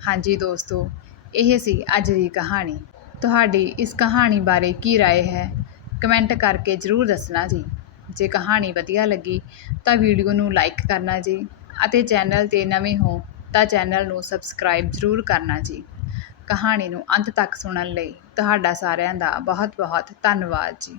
ਹਾਂਜੀ ਦੋਸਤੋ, ਇਹ ਸੀ ਅੱਜ ਦੀ ਕਹਾਣੀ। ਤੁਹਾਡੀ ਇਸ ਕਹਾਣੀ ਬਾਰੇ ਕੀ ਰਾਏ ਹੈ? ਕਮੈਂਟ ਕਰਕੇ ਜ਼ਰੂਰ ਦੱਸਣਾ ਜੀ। ਜੇ ਕਹਾਣੀ ਵਧੀਆ ਲੱਗੀ ਤਾਂ ਵੀਡੀਓ ਨੂੰ ਲਾਈਕ ਕਰਨਾ ਜੀ ਅਤੇ ਚੈਨਲ ਤੇ ਨਵੇਂ ਹੋ ਤਾਂ ਚੈਨਲ ਨੂੰ ਸਬਸਕ੍ਰਾਈਬ ਜ਼ਰੂਰ ਕਰਨਾ ਜੀ। ਕਹਾਣੀ ਨੂੰ ਅੰਤ ਤੱਕ ਸੁਣਨ ਲਈ ਤੁਹਾਡਾ ਸਾਰਿਆਂ ਦਾ ਬਹੁਤ-ਬਹੁਤ ਧੰਨਵਾਦ ਜੀ।